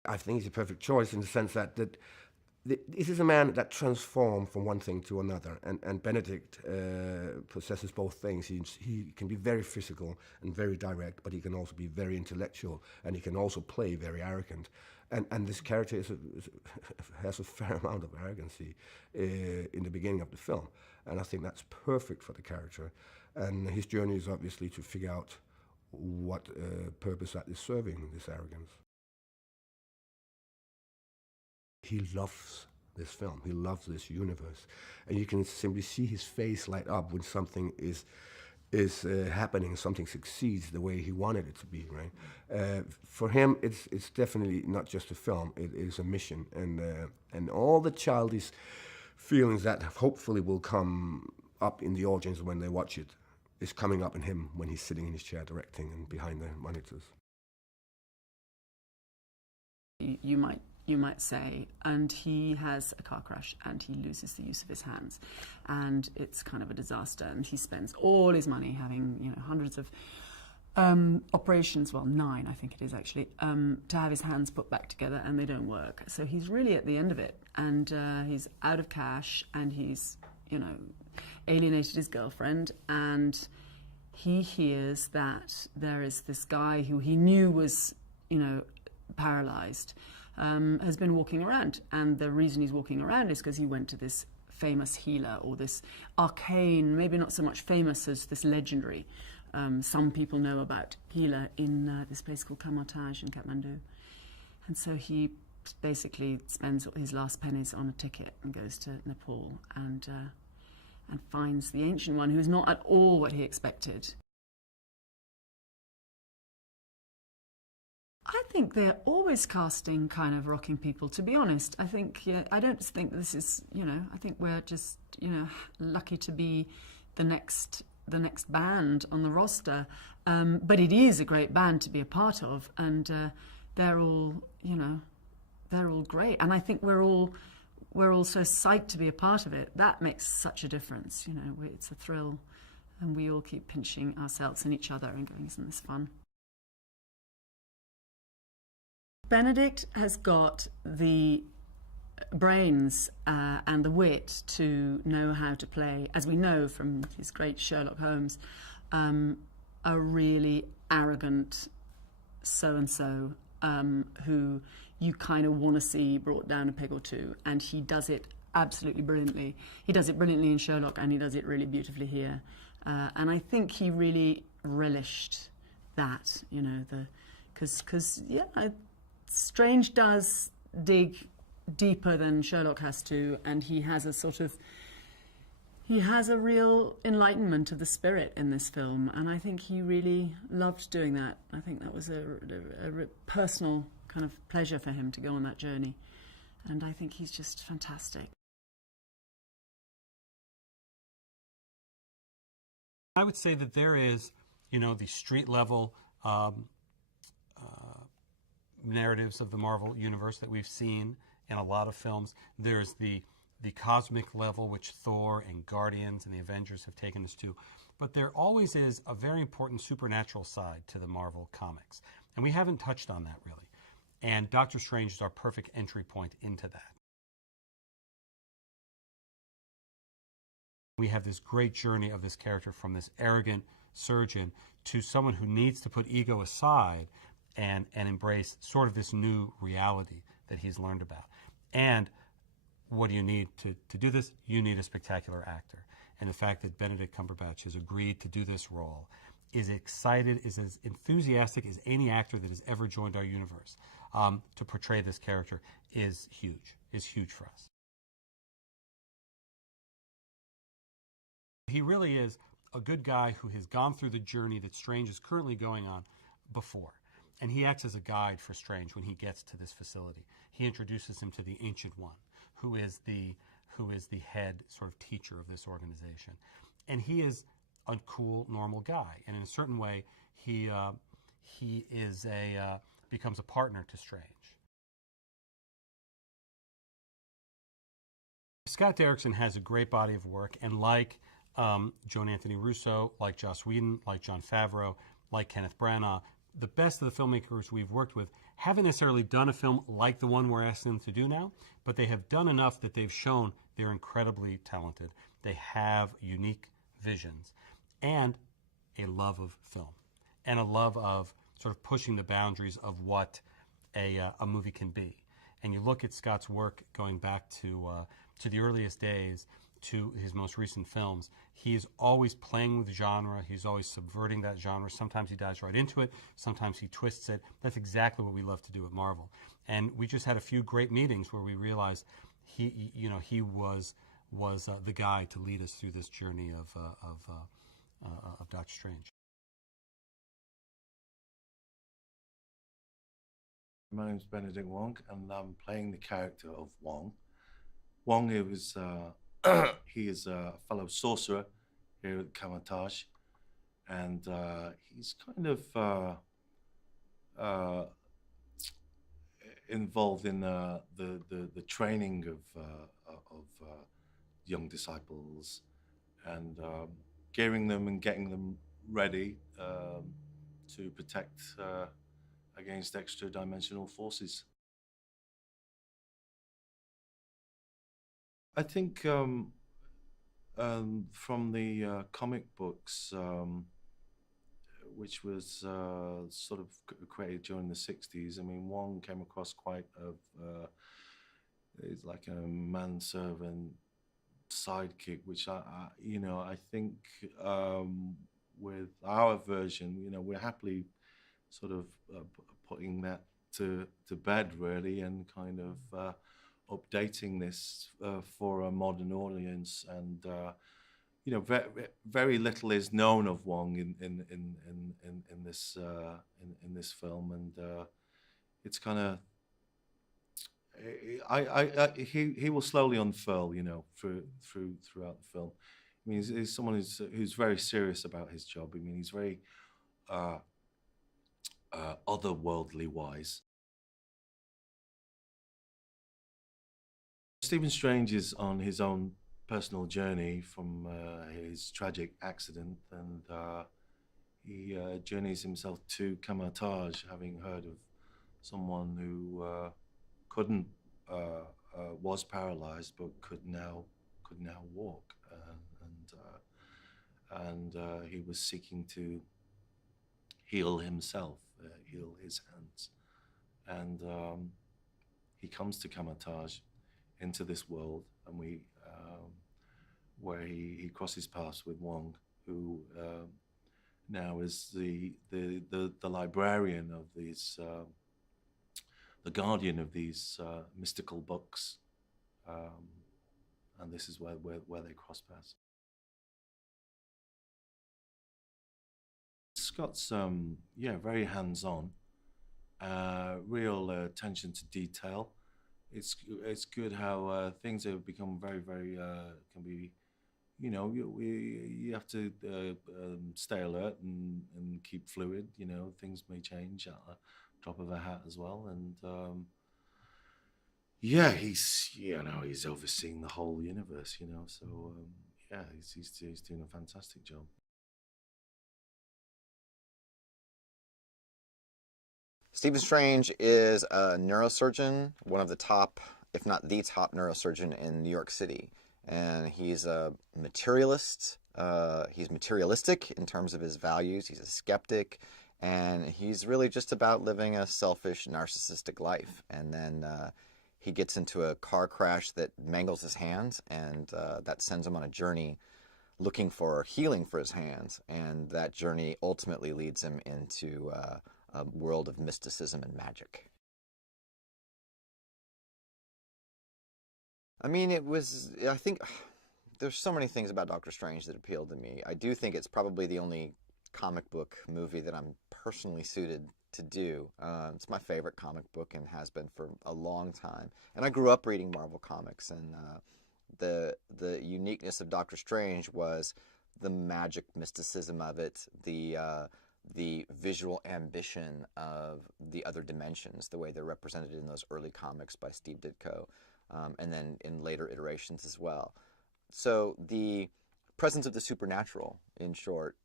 I think he's a perfect choice in the sense that this is a man that transformed from one thing to another, and Benedict possesses both things. He can be very physical and very direct, but he can also be very intellectual, and he can also play very arrogant. And this character has a fair amount of arrogancy in the beginning of the film, and I think that's perfect for the character. And his journey is obviously to figure out what purpose that is serving, this arrogance. He loves this film. He loves this universe, and you can simply see his face light up when something is happening, something succeeds the way he wanted it to be. Right? For him, it's definitely not just a film; it is a mission, and all the childish feelings that hopefully will come up in the audience when they watch it is coming up in him when he's sitting in his chair directing and behind the monitors. You might say, and he has a car crash and he loses the use of his hands, and it's kind of a disaster, and he spends all his money having hundreds of operations, well 9 I think it is actually, to have his hands put back together, and they don't work. So he's really at the end of it, and he's out of cash, and he's alienated his girlfriend, and he hears that there is this guy who he knew was paralyzed, has been walking around, and the reason he's walking around is because he went to this famous healer, or this arcane, maybe not so much famous as this legendary, some people know about healer in this place called Cumberbatch in Kathmandu. And so he basically spends his last pennies on a ticket and goes to Nepal and finds the Ancient One, who's not at all what he expected. I think they're always casting kind of rocking people, to be honest. I think, I don't think this is, I think we're just, lucky to be the next band on the roster. But it is a great band to be a part of, and they're all great. And I think we're all so psyched to be a part of it. That makes such a difference, it's a thrill. And we all keep pinching ourselves and each other and going, isn't this fun? Benedict has got the brains and the wit to know how to play, as we know from his great Sherlock Holmes, a really arrogant so-and-so who you kind of want to see brought down a peg or two, and he does it absolutely brilliantly. He does it brilliantly in Sherlock, and he does it really beautifully here. And I think he really relished that, because Strange does dig deeper than Sherlock has to, and he has a real enlightenment of the spirit in this film, and I think he really loved doing that. I think that was a personal kind of pleasure for him to go on that journey, and I think he's just fantastic. I would say that there is, the street level narratives of the Marvel Universe that we've seen in a lot of films. There's the cosmic level, which Thor and Guardians and the Avengers have taken us to. But there always is a very important supernatural side to the Marvel comics. And we haven't touched on that, really. And Doctor Strange is our perfect entry point into that. We have this great journey of this character from this arrogant surgeon to someone who needs to put ego aside and embrace sort of this new reality that he's learned about. And what do you need to do this? You need a spectacular actor. And the fact that Benedict Cumberbatch has agreed to do this role, is excited, is as enthusiastic as any actor that has ever joined our universe to portray this character is huge for us. He really is a good guy who has gone through the journey that Strange is currently going on before. And he acts as a guide for Strange when he gets to this facility. He introduces him to the Ancient One, who is the head sort of teacher of this organization. And he is a cool, normal guy. And in a certain way, he becomes a partner to Strange. Scott Derrickson has a great body of work, and like Joan Anthony Russo, like Joss Whedon, like Jon Favreau, like Kenneth Branagh, the best of the filmmakers we've worked with haven't necessarily done a film like the one we're asking them to do now, but they have done enough that they've shown they're incredibly talented. They have unique visions and a love of film and a love of sort of pushing the boundaries of what a movie can be. And you look at Scott's work going back to the earliest days, to his most recent films, he is always playing with genre. He's always subverting that genre. Sometimes he dives right into it. Sometimes he twists it. That's exactly what we love to do at Marvel. And we just had a few great meetings where we realized he was the guy to lead us through this journey of Doctor Strange. My name's Benedict Wong, and I'm playing the character of Wong. Wong, he is a fellow sorcerer here at Cumberbatch, and he's kind of involved in the training of young disciples and gearing them and getting them ready to protect against extra-dimensional forces. I think from the comic books, which was sort of created during the 60s, I mean, Wong came across quite it's like a manservant sidekick, which I think with our version, we're happily sort of putting that to bed, really, and kind of updating this for a modern audience. And very little is known of Wong in this film, and it's kind of he will slowly unfurl, throughout the film. I mean, he's someone who's very serious about his job. I mean, he's very otherworldly wise. Stephen Strange is on his own personal journey from his tragic accident, and he journeys himself to Cumberbatch, having heard of someone who was paralyzed but could now walk, and he was seeking to heal himself, heal his hands, and he comes to Cumberbatch, into this world, and where he crosses paths with Wong, who now is the librarian of these, the guardian of these mystical books, and this is where they cross paths. Scott's very hands-on, real attention to detail. It's good how things have become very can be, you have to stay alert and keep fluid. Things may change at the drop of a hat as well, and he's overseeing the whole universe, so he's doing a fantastic job. Stephen Strange is a neurosurgeon, one of the top, if not the top neurosurgeon in New York City. And he's a materialist. He's materialistic in terms of his values. He's a skeptic. And he's really just about living a selfish, narcissistic life. And then he gets into a car crash that mangles his hands, and that sends him on a journey looking for healing for his hands. And that journey ultimately leads him into a world of mysticism and magic. I mean, I think there's so many things about Doctor Strange that appealed to me. I do think it's probably the only comic book movie that I'm personally suited to do. It's my favorite comic book and has been for a long time. And I grew up reading Marvel comics, and the uniqueness of Doctor Strange was the magic mysticism of it, the visual ambition of the other dimensions, the way they're represented in those early comics by Steve Ditko, and then in later iterations as well. So the presence of the supernatural, in short,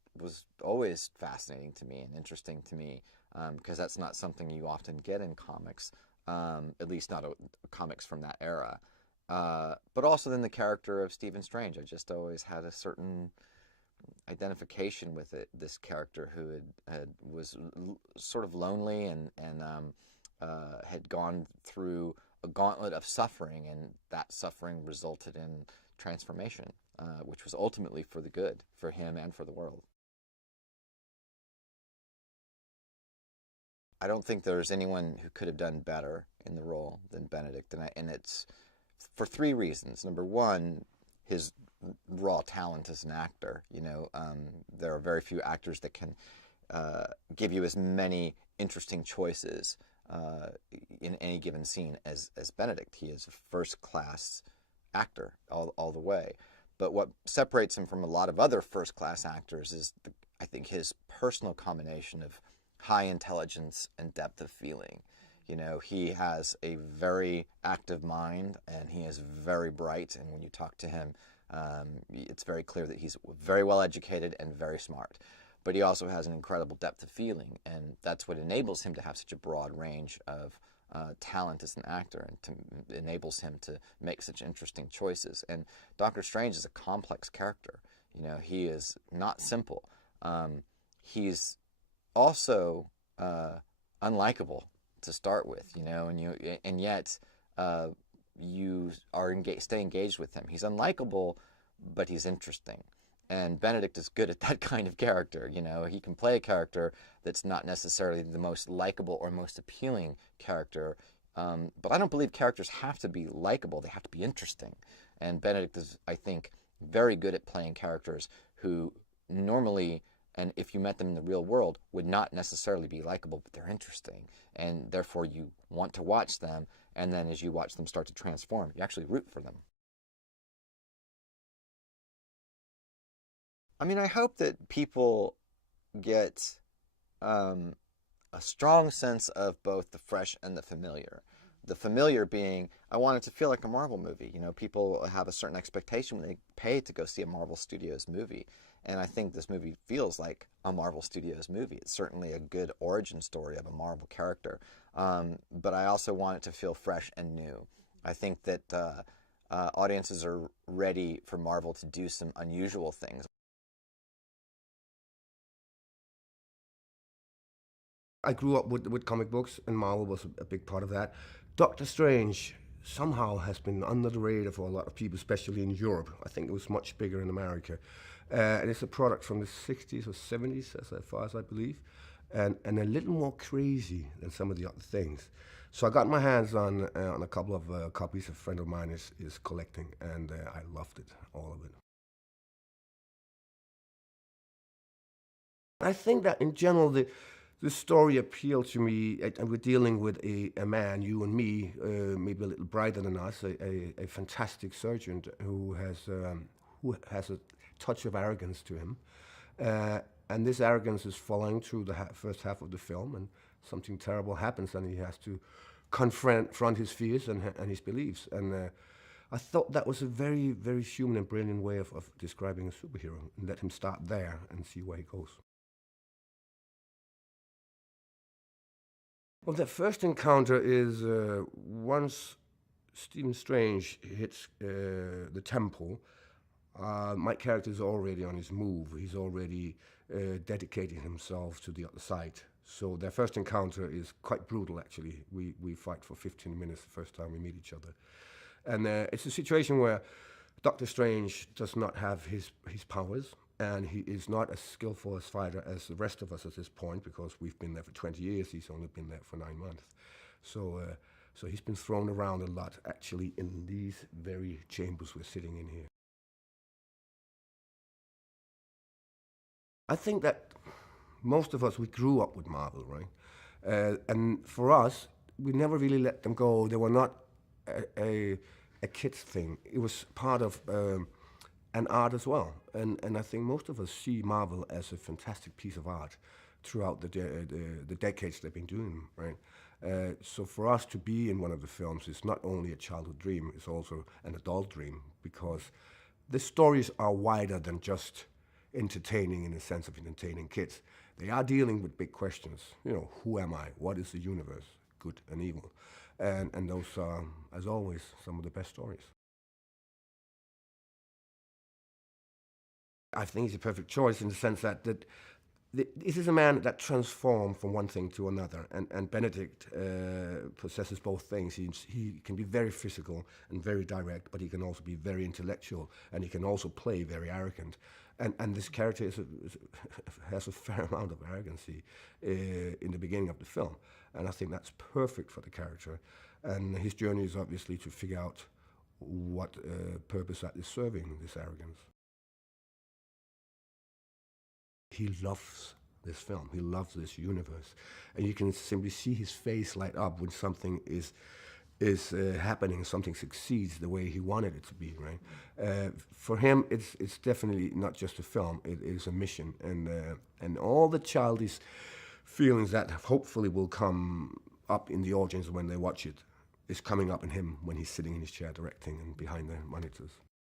was always fascinating to me and interesting to me, because that's not something you often get in comics, at least not comics from that era. But also then the character of Stephen Strange. I just always had a certain identification with it. This character who was sort of lonely and had gone through a gauntlet of suffering, and that suffering resulted in transformation, which was ultimately for the good, for him and for the world. I don't think there's anyone who could have done better in the role than Benedict, and it's for three reasons. Number one, his raw talent as an actor. There are very few actors that can give you as many interesting choices in any given scene as Benedict. He is a first-class actor all the way. But what separates him from a lot of other first-class actors is, I think, his personal combination of high intelligence and depth of feeling. He has a very active mind, and he is very bright, and when you talk to him, it's very clear that he's very well educated and very smart. But he also has an incredible depth of feeling, and that's what enables him to have such a broad range of talent as an actor, and enables him to make such interesting choices. And Doctor Strange is a complex character. He is not simple. He's also unlikable to start with, and yet you stay engaged with him. He's unlikable, but he's interesting. And Benedict is good at that kind of character. He can play a character that's not necessarily the most likable or most appealing character. But I don't believe characters have to be likable. They have to be interesting. And Benedict is, I think, very good at playing characters who normally, and if you met them in the real world, would not necessarily be likable, but they're interesting. And therefore you want to watch them. And then as you watch them start to transform, you actually root for them. I hope that people get a strong sense of both the fresh and the familiar. The familiar being, I want it to feel like a Marvel movie. People have a certain expectation when they pay to go see a Marvel Studios movie. And I think this movie feels like a Marvel Studios movie. It's certainly a good origin story of a Marvel character. But I also want it to feel fresh and new. I think that audiences are ready for Marvel to do some unusual things. I grew up with comic books, and Marvel was a big part of that. Doctor Strange somehow has been under the radar for a lot of people, especially in Europe. I think it was much bigger in America. And it's a product from the 60s or 70s, as far as I believe, and a little more crazy than some of the other things. So I got my hands on a couple of copies a friend of mine is collecting, and I loved it, all of it. I think that in general, the story appealed to me, and we're dealing with a man, you and me, maybe a little brighter than us, a fantastic surgeon who has a touch of arrogance to him. And this arrogance is following through the first half of the film, and something terrible happens, and he has to confront his fears and his beliefs. And I thought that was a very, very human and brilliant way of describing a superhero, and let him start there and see where he goes. Well, the first encounter is once Stephen Strange hits the temple, my character is already on his move. He's already dedicating himself to the other side. So their first encounter is quite brutal, actually. We fight for 15 minutes the first time we meet each other. And it's a situation where Doctor Strange does not have his powers, and he is not as skillful a fighter as the rest of us at this point, because we've been there for 20 years. He's only been there for 9 months. So he's been thrown around a lot, actually, in these very chambers we're sitting in here. I think that most of us, we grew up with Marvel, right? And for us, we never really let them go. They were not a kid's thing. It was part of an art as well. And I think most of us see Marvel as a fantastic piece of art throughout the decades they've been doing, right? So for us to be in one of the films is not only a childhood dream, it's also an adult dream, because the stories are wider than just entertaining in the sense of entertaining kids. They are dealing with big questions. You know, who am I? What is the universe? Good and evil. And those are, as always, some of the best stories. I think he's a perfect choice in the sense that this is a man that transformed from one thing to another, and Benedict possesses both things. He can be very physical and very direct, but he can also be very intellectual, and he can also play very arrogant. And this character has a fair amount of arrogancy in the beginning of the film, and I think that's perfect for the character. And his journey is obviously to figure out what purpose that is serving, this arrogance. He loves this film. He loves this universe, and you can simply see his face light up when something is happening, something succeeds the way he wanted it to be. Right? For him, it's definitely not just a film. It is a mission, and all the childish feelings that hopefully will come up in the audience when they watch it is coming up in him when he's sitting in his chair directing and behind the monitors.